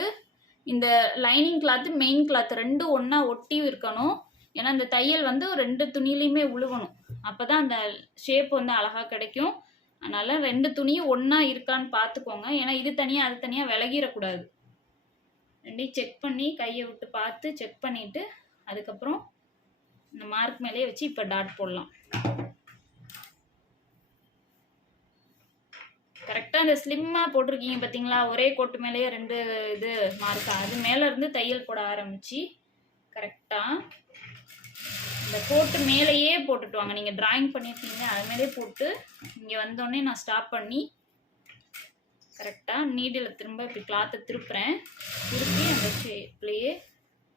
இந்த லைனிங் கிளாத்து மெயின் கிளாத் 2 ஒன்றா ஒட்டி இருக்கணும். ஏன்னா இந்த தையல் வந்து 2 துணியிலையுமே உழுவணும், அப்போ தான் அந்த ஷேப் வந்து அழகாக கிடைக்கும். அதனால் 2 துணியும் ஒன்றா இருக்கான்னு பார்த்துக்கோங்க. ஏன்னா இது தனியாக அது தனியாக விலகிடக்கூடாது. 2ஐயும் செக் பண்ணி கையை விட்டு பார்த்து செக் பண்ணிவிட்டு அதுக்கப்புறம் இந்த மார்க் மேலேயே வச்சு இப்போ டாட் போடலாம். கரெக்டாக இந்த ஸ்லிம்மாக போட்டிருக்கீங்க பார்த்தீங்களா, ஒரே கோட்டு மேலேயே 2 இது மார்க்கா, அது மேலே இருந்து தையல் போட ஆரம்பித்து கரெக்டாக இந்த கோட்டு மேலேயே போட்டுட்டு வாங்க. நீங்கள் டிராயிங் பண்ணியிருக்கீங்க அது மேலே போட்டு இங்கே வந்தோடனே நான் ஸ்டாப் பண்ணி கரெக்டாக நீடில் திரும்ப இப்படி கிளாத்தை திருப்புறேன். திருப்பி அந்த ஷேப்லேயே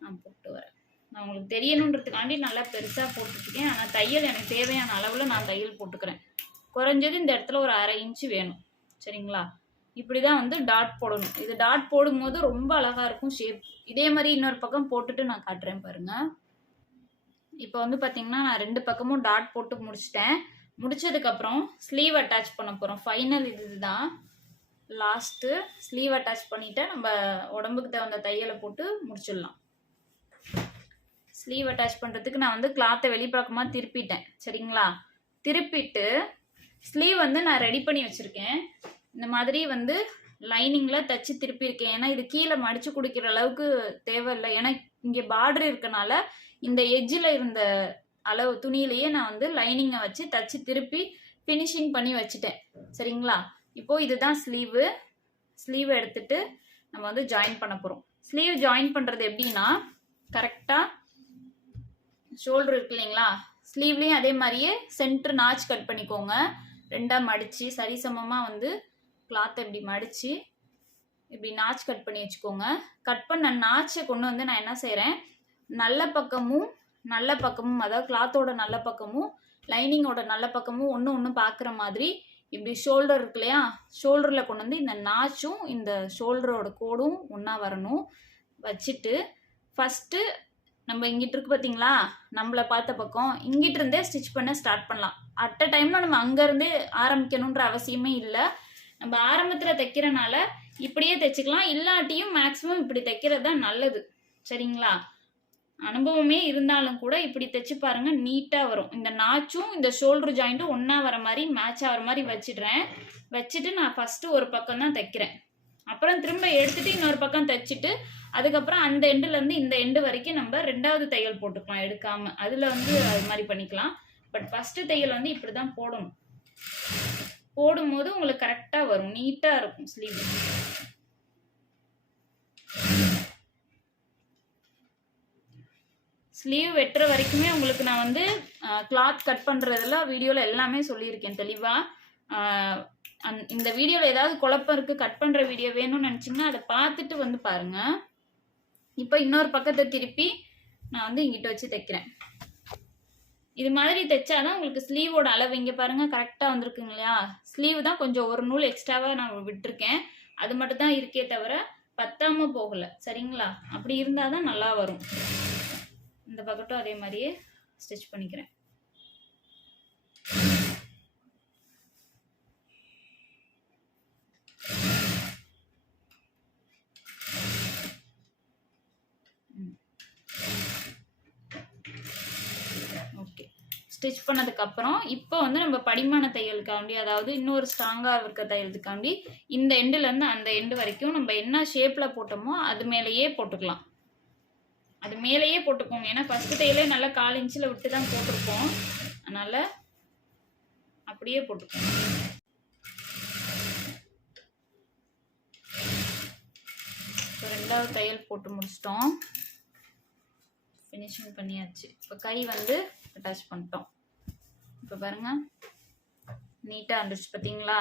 நான் போட்டு வரேன். நான் உங்களுக்கு தெரியணுன்றதுக்காண்டி நல்லா பெருசாக போட்டுருக்கேன். ஆனால் தையல் எனக்கு தேவையான அளவில் நான் தையல் போட்டுக்கிறேன். குறைஞ்சது இந்த இடத்துல ஒரு 1/2 இன்ச்சு வேணும். சரிங்களா? இப்படி தான் வந்து டாட் போடணும். இது டாட் போடும்போது ரொம்ப அழகாக இருக்கும் ஷேப். இதே மாதிரி இன்னொரு பக்கம் போட்டுட்டு நான் காட்டுறேன் பாருங்கள். இப்போ வந்து பார்த்தீங்கன்னா நான் 2 பக்கமும் டாட் போட்டு முடிச்சிட்டேன். முடிச்சதுக்கப்புறம் ஸ்லீவ் அட்டாச் பண்ண போகிறோம். ஃபைனல் இதுதான் லாஸ்ட்டு. ஸ்லீவ் அட்டாச் பண்ணிவிட்டு நம்ம உடம்புக்கு தகுந்த தையலை போட்டு முடிச்சிடலாம். ஸ்லீவ் அட்டாச் பண்ணுறதுக்கு நான் வந்து கிளாத்தை வெளிப்பக்கமாக திருப்பிட்டேன். சரிங்களா? திருப்பிட்டு ஸ்லீவ் வந்து நான் ரெடி பண்ணி வச்சுருக்கேன். இந்த மாதிரி வந்து லைனிங்கில் தச்சு திருப்பியிருக்கேன். ஏன்னா இது கீழே மடித்து கொடுக்குற அளவுக்கு தேவையில்லை. ஏன்னா இங்கே பார்டர் இருக்கனால இந்த எட்ஜில் இருந்த அளவு துணியிலேயே நான் வந்து லைனிங்கை வச்சு தச்சு திருப்பி ஃபினிஷிங் பண்ணி வச்சுட்டேன். சரிங்களா? இப்போது இதுதான் ஸ்லீவ் எடுத்துட்டு நம்ம வந்து ஜாயின் பண்ண போகிறோம். ஸ்லீவ் ஜாயின் பண்ணுறது எப்படின்னா, கரெக்டாக ஷோல்டர் இருக்கு இல்லைங்களா, ஸ்லீவ்லேயும் அதே மாதிரியே சென்டர் நாச் கட் பண்ணிக்கோங்க. 2ஆக மடித்து சரிசமமாக வந்து கிளாத்தை இப்படி மடித்து இப்படி நாச் கட் பண்ணி வச்சுக்கோங்க. கட் பண்ண நாச்சை கொண்டு வந்து நான் என்ன செய்கிறேன், நல்ல பக்கமும் அதாவது கிளாத்தோட நல்ல பக்கமும் லைனிங்கோட நல்ல பக்கமும் ஒன்று பார்க்குற மாதிரி இப்படி ஷோல்டர் இருக்கு இல்லையா, ஷோல்டரில் கொண்டு வந்து இந்த நாச்சும் இந்த ஷோல்டரோட கோடும் ஒன்றா வரணும். வச்சுட்டு ஃபஸ்ட்டு நம்ம இங்கிட்டு இருக்கு பார்த்தீங்களா, நம்மளை பார்த்த பக்கம் இங்கிட்டு இருந்தே ஸ்டிச் பண்ண ஸ்டார்ட் பண்ணலாம். அட் அ டைமில் நம்ம அங்கேருந்தே ஆரம்பிக்கணுன்ற அவசியமே இல்லை. நம்ம ஆரம்பத்தில் தைக்கிறனால இப்படியே தைச்சிக்கலாம், இல்லாட்டியும் மேக்ஸிமம் இப்படி தைக்கிறது தான் நல்லது. சரிங்களா? அனுபவமே இருந்தாலும் கூட இப்படி தைச்சு பாருங்க, நீட்டாக வரும். இந்த நாச்சும் இந்த ஷோல்டர் ஜாயிண்ட்டும் ஒன்றா வர மாதிரி மேட்ச் ஆகிற மாதிரி வச்சுட்டு நான் ஃபஸ்ட்டு ஒரு பக்கம் தான் தைக்கிறேன். அப்புறம் திரும்ப எடுத்துட்டு இன்னொரு பக்கம் தைச்சிட்டு அதுக்கப்புறம் அந்த எண்டுலேருந்து இந்த எண்டு வரைக்கும் நம்ம 2வது தையல் போட்டுக்கலாம் எடுக்காமல். அதில் வந்து அது மாதிரி பண்ணிக்கலாம். பட் ஃபஸ்ட்டு தையல் வந்து இப்படி தான் போடணும். போடும்போது உங்களுக்கு கரெக்டாக வரும், நீட்டாக இருக்கும் ஸ்லீவ். ஸ்லீவ் வெட்டுற வரைக்குமே உங்களுக்கு நான் வந்து கிளாத் கட் பண்ணுறதுல வீடியோவில் எல்லாமே சொல்லியிருக்கேன் தெளிவாக. இந்த வீடியோவில் ஏதாவது குழப்பம் இருக்குது, கட் பண்ணுற வீடியோ வேணும்னு நினச்சிங்கன்னா அதை பார்த்துட்டு வந்து பாருங்கள். இப்போ இன்னொரு பக்கத்தை திருப்பி நான் வந்து இங்கிட்ட வச்சு தைக்கிறேன். இது மாதிரி தைச்சாதான் உங்களுக்கு ஸ்லீவோட அளவு இங்கே பாருங்கள் கரெக்டாக வந்திருக்குங்க இல்லையா. ஸ்லீவ் தான் கொஞ்சம் ஒரு நூல் எக்ஸ்ட்ராவாக நான் விட்டுருக்கேன், அது மட்டும் தான் இருக்கே தவிர பத்தாமல் போகலை. சரிங்களா, அப்படி இருந்தால் தான் நல்லா வரும். இந்த பக்கட்டும் அதே மாதிரியே ஸ்டிச் பண்ணிக்கிறேன். ஓகே, ஸ்டிச் பண்ணதுக்கப்புறம் இப்போ வந்து நம்ம படிமான தையலுக்காண்டி, அதாவது இன்னொரு ஸ்ட்ராங்காக இருக்க தையலுக்காண்டி இந்த எண்டுலேருந்து அந்த எண்டு வரைக்கும் நம்ம என்ன ஷேப்பில் போட்டோமோ அது மேலேயே போட்டுக்கலாம். அது மேலேயே போட்டுக்கோங்க, ஏன்னா ஃபஸ்ட்டு தையலே நல்லா 1/4 இன்ச்சில் விட்டு தான் போட்டிருப்போம், அதனால் அப்படியே போட்டுக்கோங்க. இப்போ 2வது தையல் போட்டு முடிச்சிட்டோம், ஃபினிஷிங் பண்ணியாச்சு. இப்போ கை வந்து அட்டாச் பண்ணிட்டோம். இப்போ பாருங்க நீட்டாக இருந்துச்சு பார்த்தீங்களா.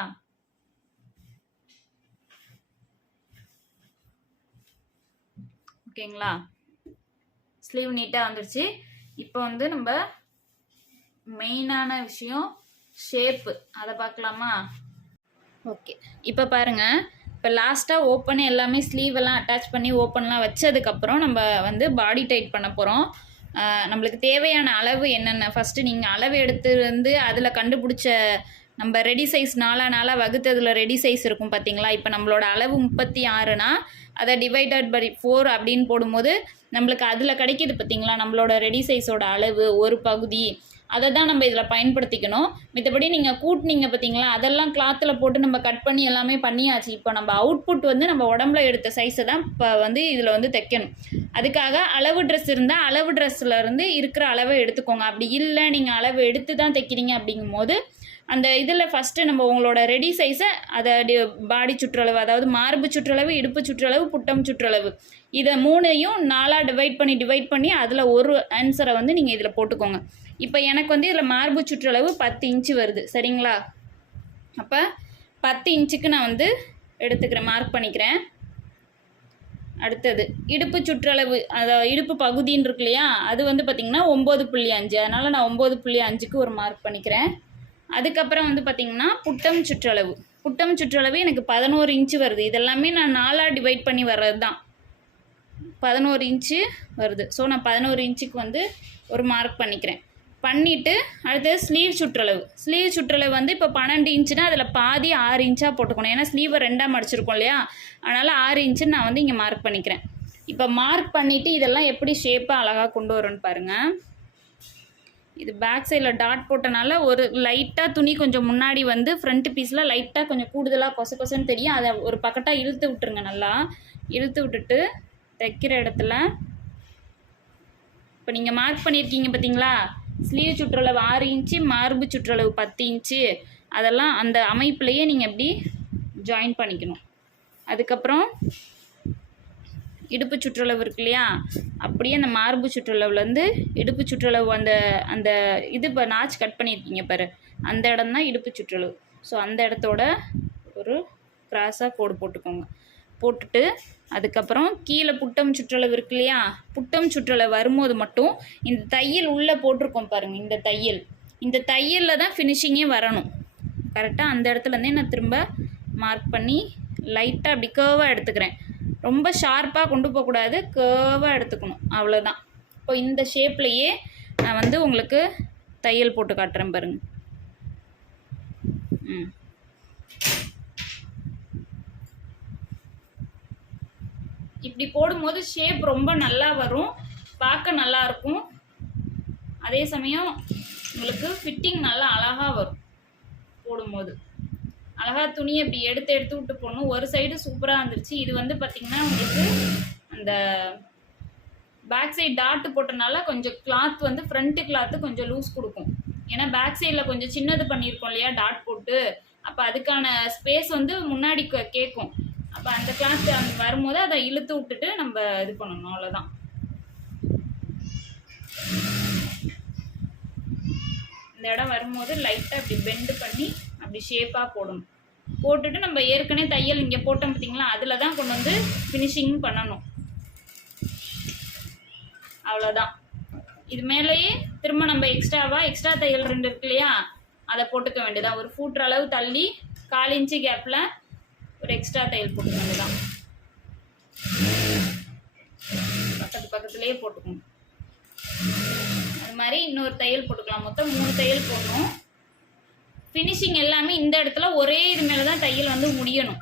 ஓகேங்களா, ஸ்லீவ் நீட்டாக வந்துடுச்சு. இப்போ வந்து நம்ம மெயினான விஷயம் ஷேப்பு, அதை பார்க்கலாமா. ஓகே, இப்போ பாருங்கள், இப்போ லாஸ்ட்டாக ஓப்பன் எல்லாமே ஸ்லீவ் எல்லாம் அட்டாச் பண்ணி ஓப்பன்லாம் வச்சதுக்கப்புறம் நம்ம வந்து பாடி டைட் பண்ண போகிறோம். நம்மளுக்கு தேவையான அளவு என்னென்ன ஃபஸ்ட்டு நீங்கள் அளவு எடுத்து வந்து அதில் கண்டுபிடிச்ச நம்ம ரெடி சைஸ் நாளாக வகுத்ததில் ரெடி சைஸ் இருக்கும் பார்த்தீங்களா. இப்போ நம்மளோட அளவு 36னா அதை டிவைடட் பை 4 அப்படின்னு போடும்போது நம்மளுக்கு அதில் கிடைக்கிது பார்த்தீங்களா நம்மளோட ரெடி சைஸோட அளவு ஒரு பகுதி. அதை தான் நம்ம இதில் பயன்படுத்திக்கணும். மற்றபடி நீங்கள் கூட்டினீங்க பார்த்தீங்களா, அதெல்லாம் கிளாத்தில் போட்டு நம்ம கட் பண்ணி எல்லாமே பண்ணியாச்சு. இப்போ நம்ம அவுட்புட் வந்து நம்ம உடம்புல எடுத்த சைஸை தான் இப்போ வந்து இதில் வந்து தைக்கணும். அதுக்காக அளவு ட்ரெஸ் இருந்தால் அளவு ட்ரெஸ்ஸில் இருந்து இருக்கிற அளவை எடுத்துக்கோங்க. அப்படி இல்லை நீங்கள் அளவு எடுத்து தான் தைக்கிறீங்க அப்படிங்கும்போது அந்த இதில் ஃபஸ்ட்டு நம்ம உங்களோட ரெடி சைஸை அதை பாடி சுற்றளவு, அதாவது மார்பு சுற்றளவு, இடுப்பு சுற்றளவு, புட்டம் சுற்றளவு, இதை 3ஐயும் 4ஆக டிவைட் பண்ணி அதில் ஒரு ஆன்சரை வந்து நீங்கள் இதில் போட்டுக்கோங்க. இப்போ எனக்கு வந்து இதில் மார்பு சுற்றளவு 10 இன்ச்சு வருது. சரிங்களா, அப்போ 10 இன்ச்சுக்கு நான் வந்து எடுத்துக்கிறேன், மார்க் பண்ணிக்கிறேன். அடுத்தது இடுப்பு சுற்றளவு, அதாவது இடுப்பு பகுதின்னு இருக்கு இல்லையா, அது வந்து பார்த்திங்கன்னா 9.5, அதனால் நான் 9.5க்கு ஒரு மார்க் பண்ணிக்கிறேன். அதுக்கப்புறம் வந்து பார்த்திங்கன்னா புட்டம் சுற்றளவு எனக்கு 11 இன்ச்சு வருது. இதெல்லாமே நான் 4ஆக டிவைட் பண்ணி வர்றது தான், 11 இன்ச்சு வருது. ஸோ நான் 11 இன்ச்சுக்கு வந்து ஒரு மார்க் பண்ணிக்கிறேன். பண்ணிவிட்டு அடுத்தது ஸ்லீவ் சுற்றளவு வந்து இப்போ 12 இன்ச்சுனா அதில் பாதி 6 இன்ச்சாக போட்டுக்கணும். ஏன்னா ஸ்லீவை 2ஆக மடிச்சிருக்கோம் இல்லையா, அதனால் 6 இன்ச்சுன்னு நான் வந்து இங்கே மார்க் பண்ணிக்கிறேன். இப்போ மார்க் பண்ணிவிட்டு இதெல்லாம் எப்படி ஷேப்பாக அழகாக கொண்டு வரும்னு பாருங்கள். இது பேக் சைடில் டாட் போட்டனால ஒரு லைட்டாக துணி கொஞ்சம் முன்னாடி வந்து ஃப்ரண்ட் பீஸில் லைட்டாக கொஞ்சம் கூடுதலாக கொசன்னு தெரியும். அதை ஒரு பக்கட்டாக இழுத்து விட்டுருங்க. நல்லா இழுத்து விட்டுட்டு தைக்கிற இடத்துல இப்போ நீங்கள் மார்க் பண்ணியிருக்கீங்க பார்த்தீங்களா, ஸ்லீவ் சுற்றளவு 6 இன்ச்சு, மார்பு சுற்றளவு 10 இன்ச்சு, அதெல்லாம் அந்த அமைப்புலையே நீங்கள் எப்படி ஜாயின் பண்ணிக்கணும். அதுக்கப்புறம் இடுப்பு சுற்றளவு இருக்கு இல்லையா, அப்படியே அந்த மார்பு சுற்றளவுலேருந்து இடுப்பு சுற்றளவு அந்த இது இப்போ நாச் கட் பண்ணியிருக்கீங்க பாரு, அந்த இடம் தான் இடுப்பு சுற்றளவு. ஸோ அந்த இடத்தோட ஒரு கிராஸாக கோடு போட்டுக்கோங்க. போட்டுட்டு அதுக்கப்புறம் கீழே புட்டம் சுற்றளவு இருக்கு இல்லையா, புட்டம் சுற்றளவு வரும்போது மட்டும் இந்த தையல் உள்ளே போட்டிருக்கோம் பாருங்கள், இந்த தையலில் தான் ஃபினிஷிங்கே வரணும். கரெக்டாக அந்த இடத்துலேருந்தே நான் திரும்ப மார்க் பண்ணி லைட்டாக அப்படி கேர்வாக எடுத்துக்கிறேன். ரொம்ப ஷார்ப்பாக கொண்டு போகக்கூடாது, கேர்வாக எடுத்துக்கணும், அவ்வளோதான். இப்போ இந்த ஷேப்லேயே நான் வந்து உங்களுக்கு தையல் போட்டு காட்டுறேன் பாருங்கள். இப்படி போடும்போது ஷேப் ரொம்ப நல்லா வரும், பார்க்க நல்லா இருக்கும். அதே சமயம் உங்களுக்கு ஃபிட்டிங் நல்லா அழகாக வரும். போடும்போது அழகாக துணியை இப்படி எடுத்து விட்டு போடணும். ஒரு சைடு சூப்பராக வந்துருச்சு. இது வந்து பார்த்திங்கன்னா உங்களுக்கு அந்த பேக் சைடு டாட்டு போட்டனால கொஞ்சம் கிளாத் வந்து ஃப்ரண்ட்டு கிளாத்து கொஞ்சம் லூஸ் கொடுக்கும். ஏன்னா பேக் சைடில் கொஞ்சம் சின்னது பண்ணியிருக்கோம் இல்லையா டாட் போட்டு, அப்போ அதுக்கான ஸ்பேஸ் வந்து முன்னாடி கேட்கும். அப்போ அந்த கிளாத் வரும்போது அதை இழுத்து விட்டுட்டு நம்ம இது பண்ணணும், அவ்வளோதான். இந்த இடம் வரும்போது லைட்டாக அப்படி பெண்டு பண்ணி அப்படி ஷேப்பாக போடணும். போட்டுட்டு நம்ம ஏற்கனவே தையல் இங்கே போட்டோம் பார்த்தீங்களா, அதில் தான் கொண்டு வந்து ஃபினிஷிங் பண்ணணும், அவ்வளோதான். இது மேலேயே திரும்ப நம்ம எக்ஸ்ட்ரா தையல் 2 இருக்கு இல்லையா, அதை போட்டுக்க வேண்டியதான். ஒரு ஃபூட்ரு அளவு தள்ளி 1/4 இன்ச்சு கேப்பில் ஒரு எக்ஸ்ட்ரா தையல் போட்டுக்க வேண்டியதான். பக்கத்துலேயே போட்டுக்கணும். அது மாதிரி இன்னொரு தையல் போட்டுக்கலாம். மொத்தம் 3 தையல் போடணும். ஃபினிஷிங் எல்லாமே இந்த இடத்துல ஒரே இது மேலே தான் தையல் வந்து முடியணும்.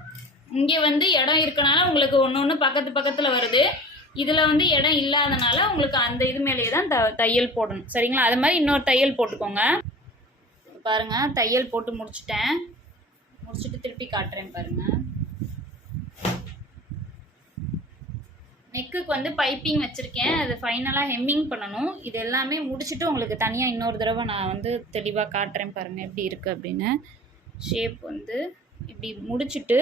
இங்கே வந்து இடம் இருக்கனால உங்களுக்கு ஒன்று பக்கத்தில் வருது. இதில் வந்து இடம் இல்லாதனால உங்களுக்கு அந்த இது மேலேயே தான் தையல் போடணும். சரிங்களா? அது மாதிரி இன்னொரு தையல் போட்டுக்கோங்க. பாருங்கள், தையல் போட்டு முடிச்சுட்டு திருப்பி காட்டுறேன் பாருங்கள். நெக்குக்கு வந்து பைப்பிங் வச்சுருக்கேன். அது ஃபைனலாக ஹெம்மிங் பண்ணணும். இது எல்லாமே முடிச்சுட்டு உங்களுக்கு தனியாக இன்னொரு தடவை நான் வந்து தெளிவாக காட்டுறேன் பாருங்கள் எப்படி இருக்குது அப்படின்னு. ஷேப் வந்து இப்படி முடிச்சுட்டு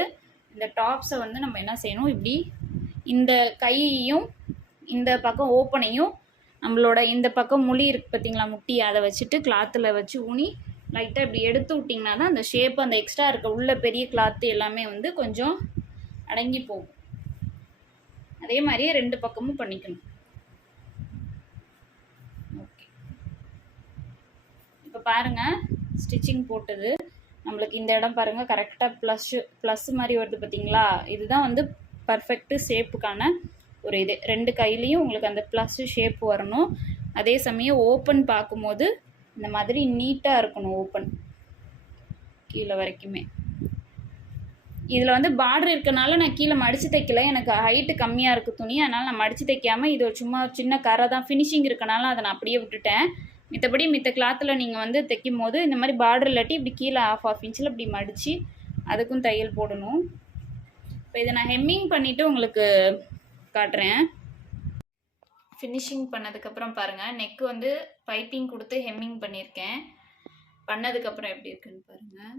இந்த டாப்ஸை வந்து நம்ம என்ன செய்யணும், இப்படி இந்த கையையும் இந்த பக்கம் ஓப்பனையும் நம்மளோட இந்த பக்கம் முடி இருக்குது பார்த்தீங்களா, முட்டி, அதை வச்சுட்டு கிளாத்தில் வச்சு ஊனி லைட்டாக இப்படி எடுத்து விட்டிங்கன்னா தான் அந்த ஷேப், அந்த எக்ஸ்ட்ரா இருக்க உள்ள பெரிய கிளாத்து எல்லாமே வந்து கொஞ்சம் அடங்கி போகும். அதே மாதிரியே 2 பக்கமும் பண்ணிக்கணும். ஓகே, இப்போ பாருங்கள் ஸ்டிச்சிங் போட்டது. நம்மளுக்கு இந்த இடம் பாருங்கள் கரெக்டாக ப்ளஸ் மாதிரி வருது பார்த்தீங்களா. இதுதான் வந்து பர்ஃபெக்ட்டு ஷேப்புக்கான ஒரு இது. 2 கையிலையும் உங்களுக்கு அந்த ப்ளஸ்ஸு ஷேப் வரணும். அதே சமயம் ஓப்பன் பார்க்கும்போது இந்த மாதிரி நீட்டாக இருக்கணும். ஓப்பன் கீழே வரைக்குமே. இதில் வந்து பார்டர் இருக்கனால நான் கீழே மடித்து தைக்கல. எனக்கு ஹைட்டு கம்மியாக இருக்குது துணி, அதனால் நான் மடித்து தைக்காமல் இது சும்மா சின்ன கரை தான் ஃபினிஷிங் இருக்கனால அதை நான் அப்படியே விட்டுட்டேன். மித்தபடி மித்த கிளாத்தில் நீங்கள் வந்து தைக்கும் போது இந்த மாதிரி பார்டர் இல்லாட்டி இப்படி கீழே 1/2 இன்ச்சில் இப்படி மடித்து அதுக்கும் தையல் போடணும். இப்போ இதை நான் ஹெம்மிங் பண்ணிவிட்டு உங்களுக்கு காட்டுறேன். ஃபினிஷிங் பண்ணதுக்கப்புறம் பாருங்கள், நெக்கு வந்து பைப்பிங் கொடுத்து ஹெம்மிங் பண்ணியிருக்கேன். பண்ணதுக்கப்புறம் எப்படி இருக்குன்னு பாருங்கள்.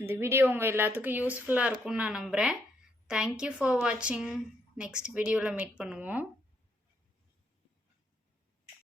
இந்த வீடியோ உங்கள் எல்லாத்துக்கும் யூஸ்ஃபுல்லாக இருக்கும்னு நான் நம்புகிறேன். தேங்க்யூ ஃபார் வாட்சிங். நெக்ஸ்ட் வீடியோவில் மீட் பண்ணுவோம்.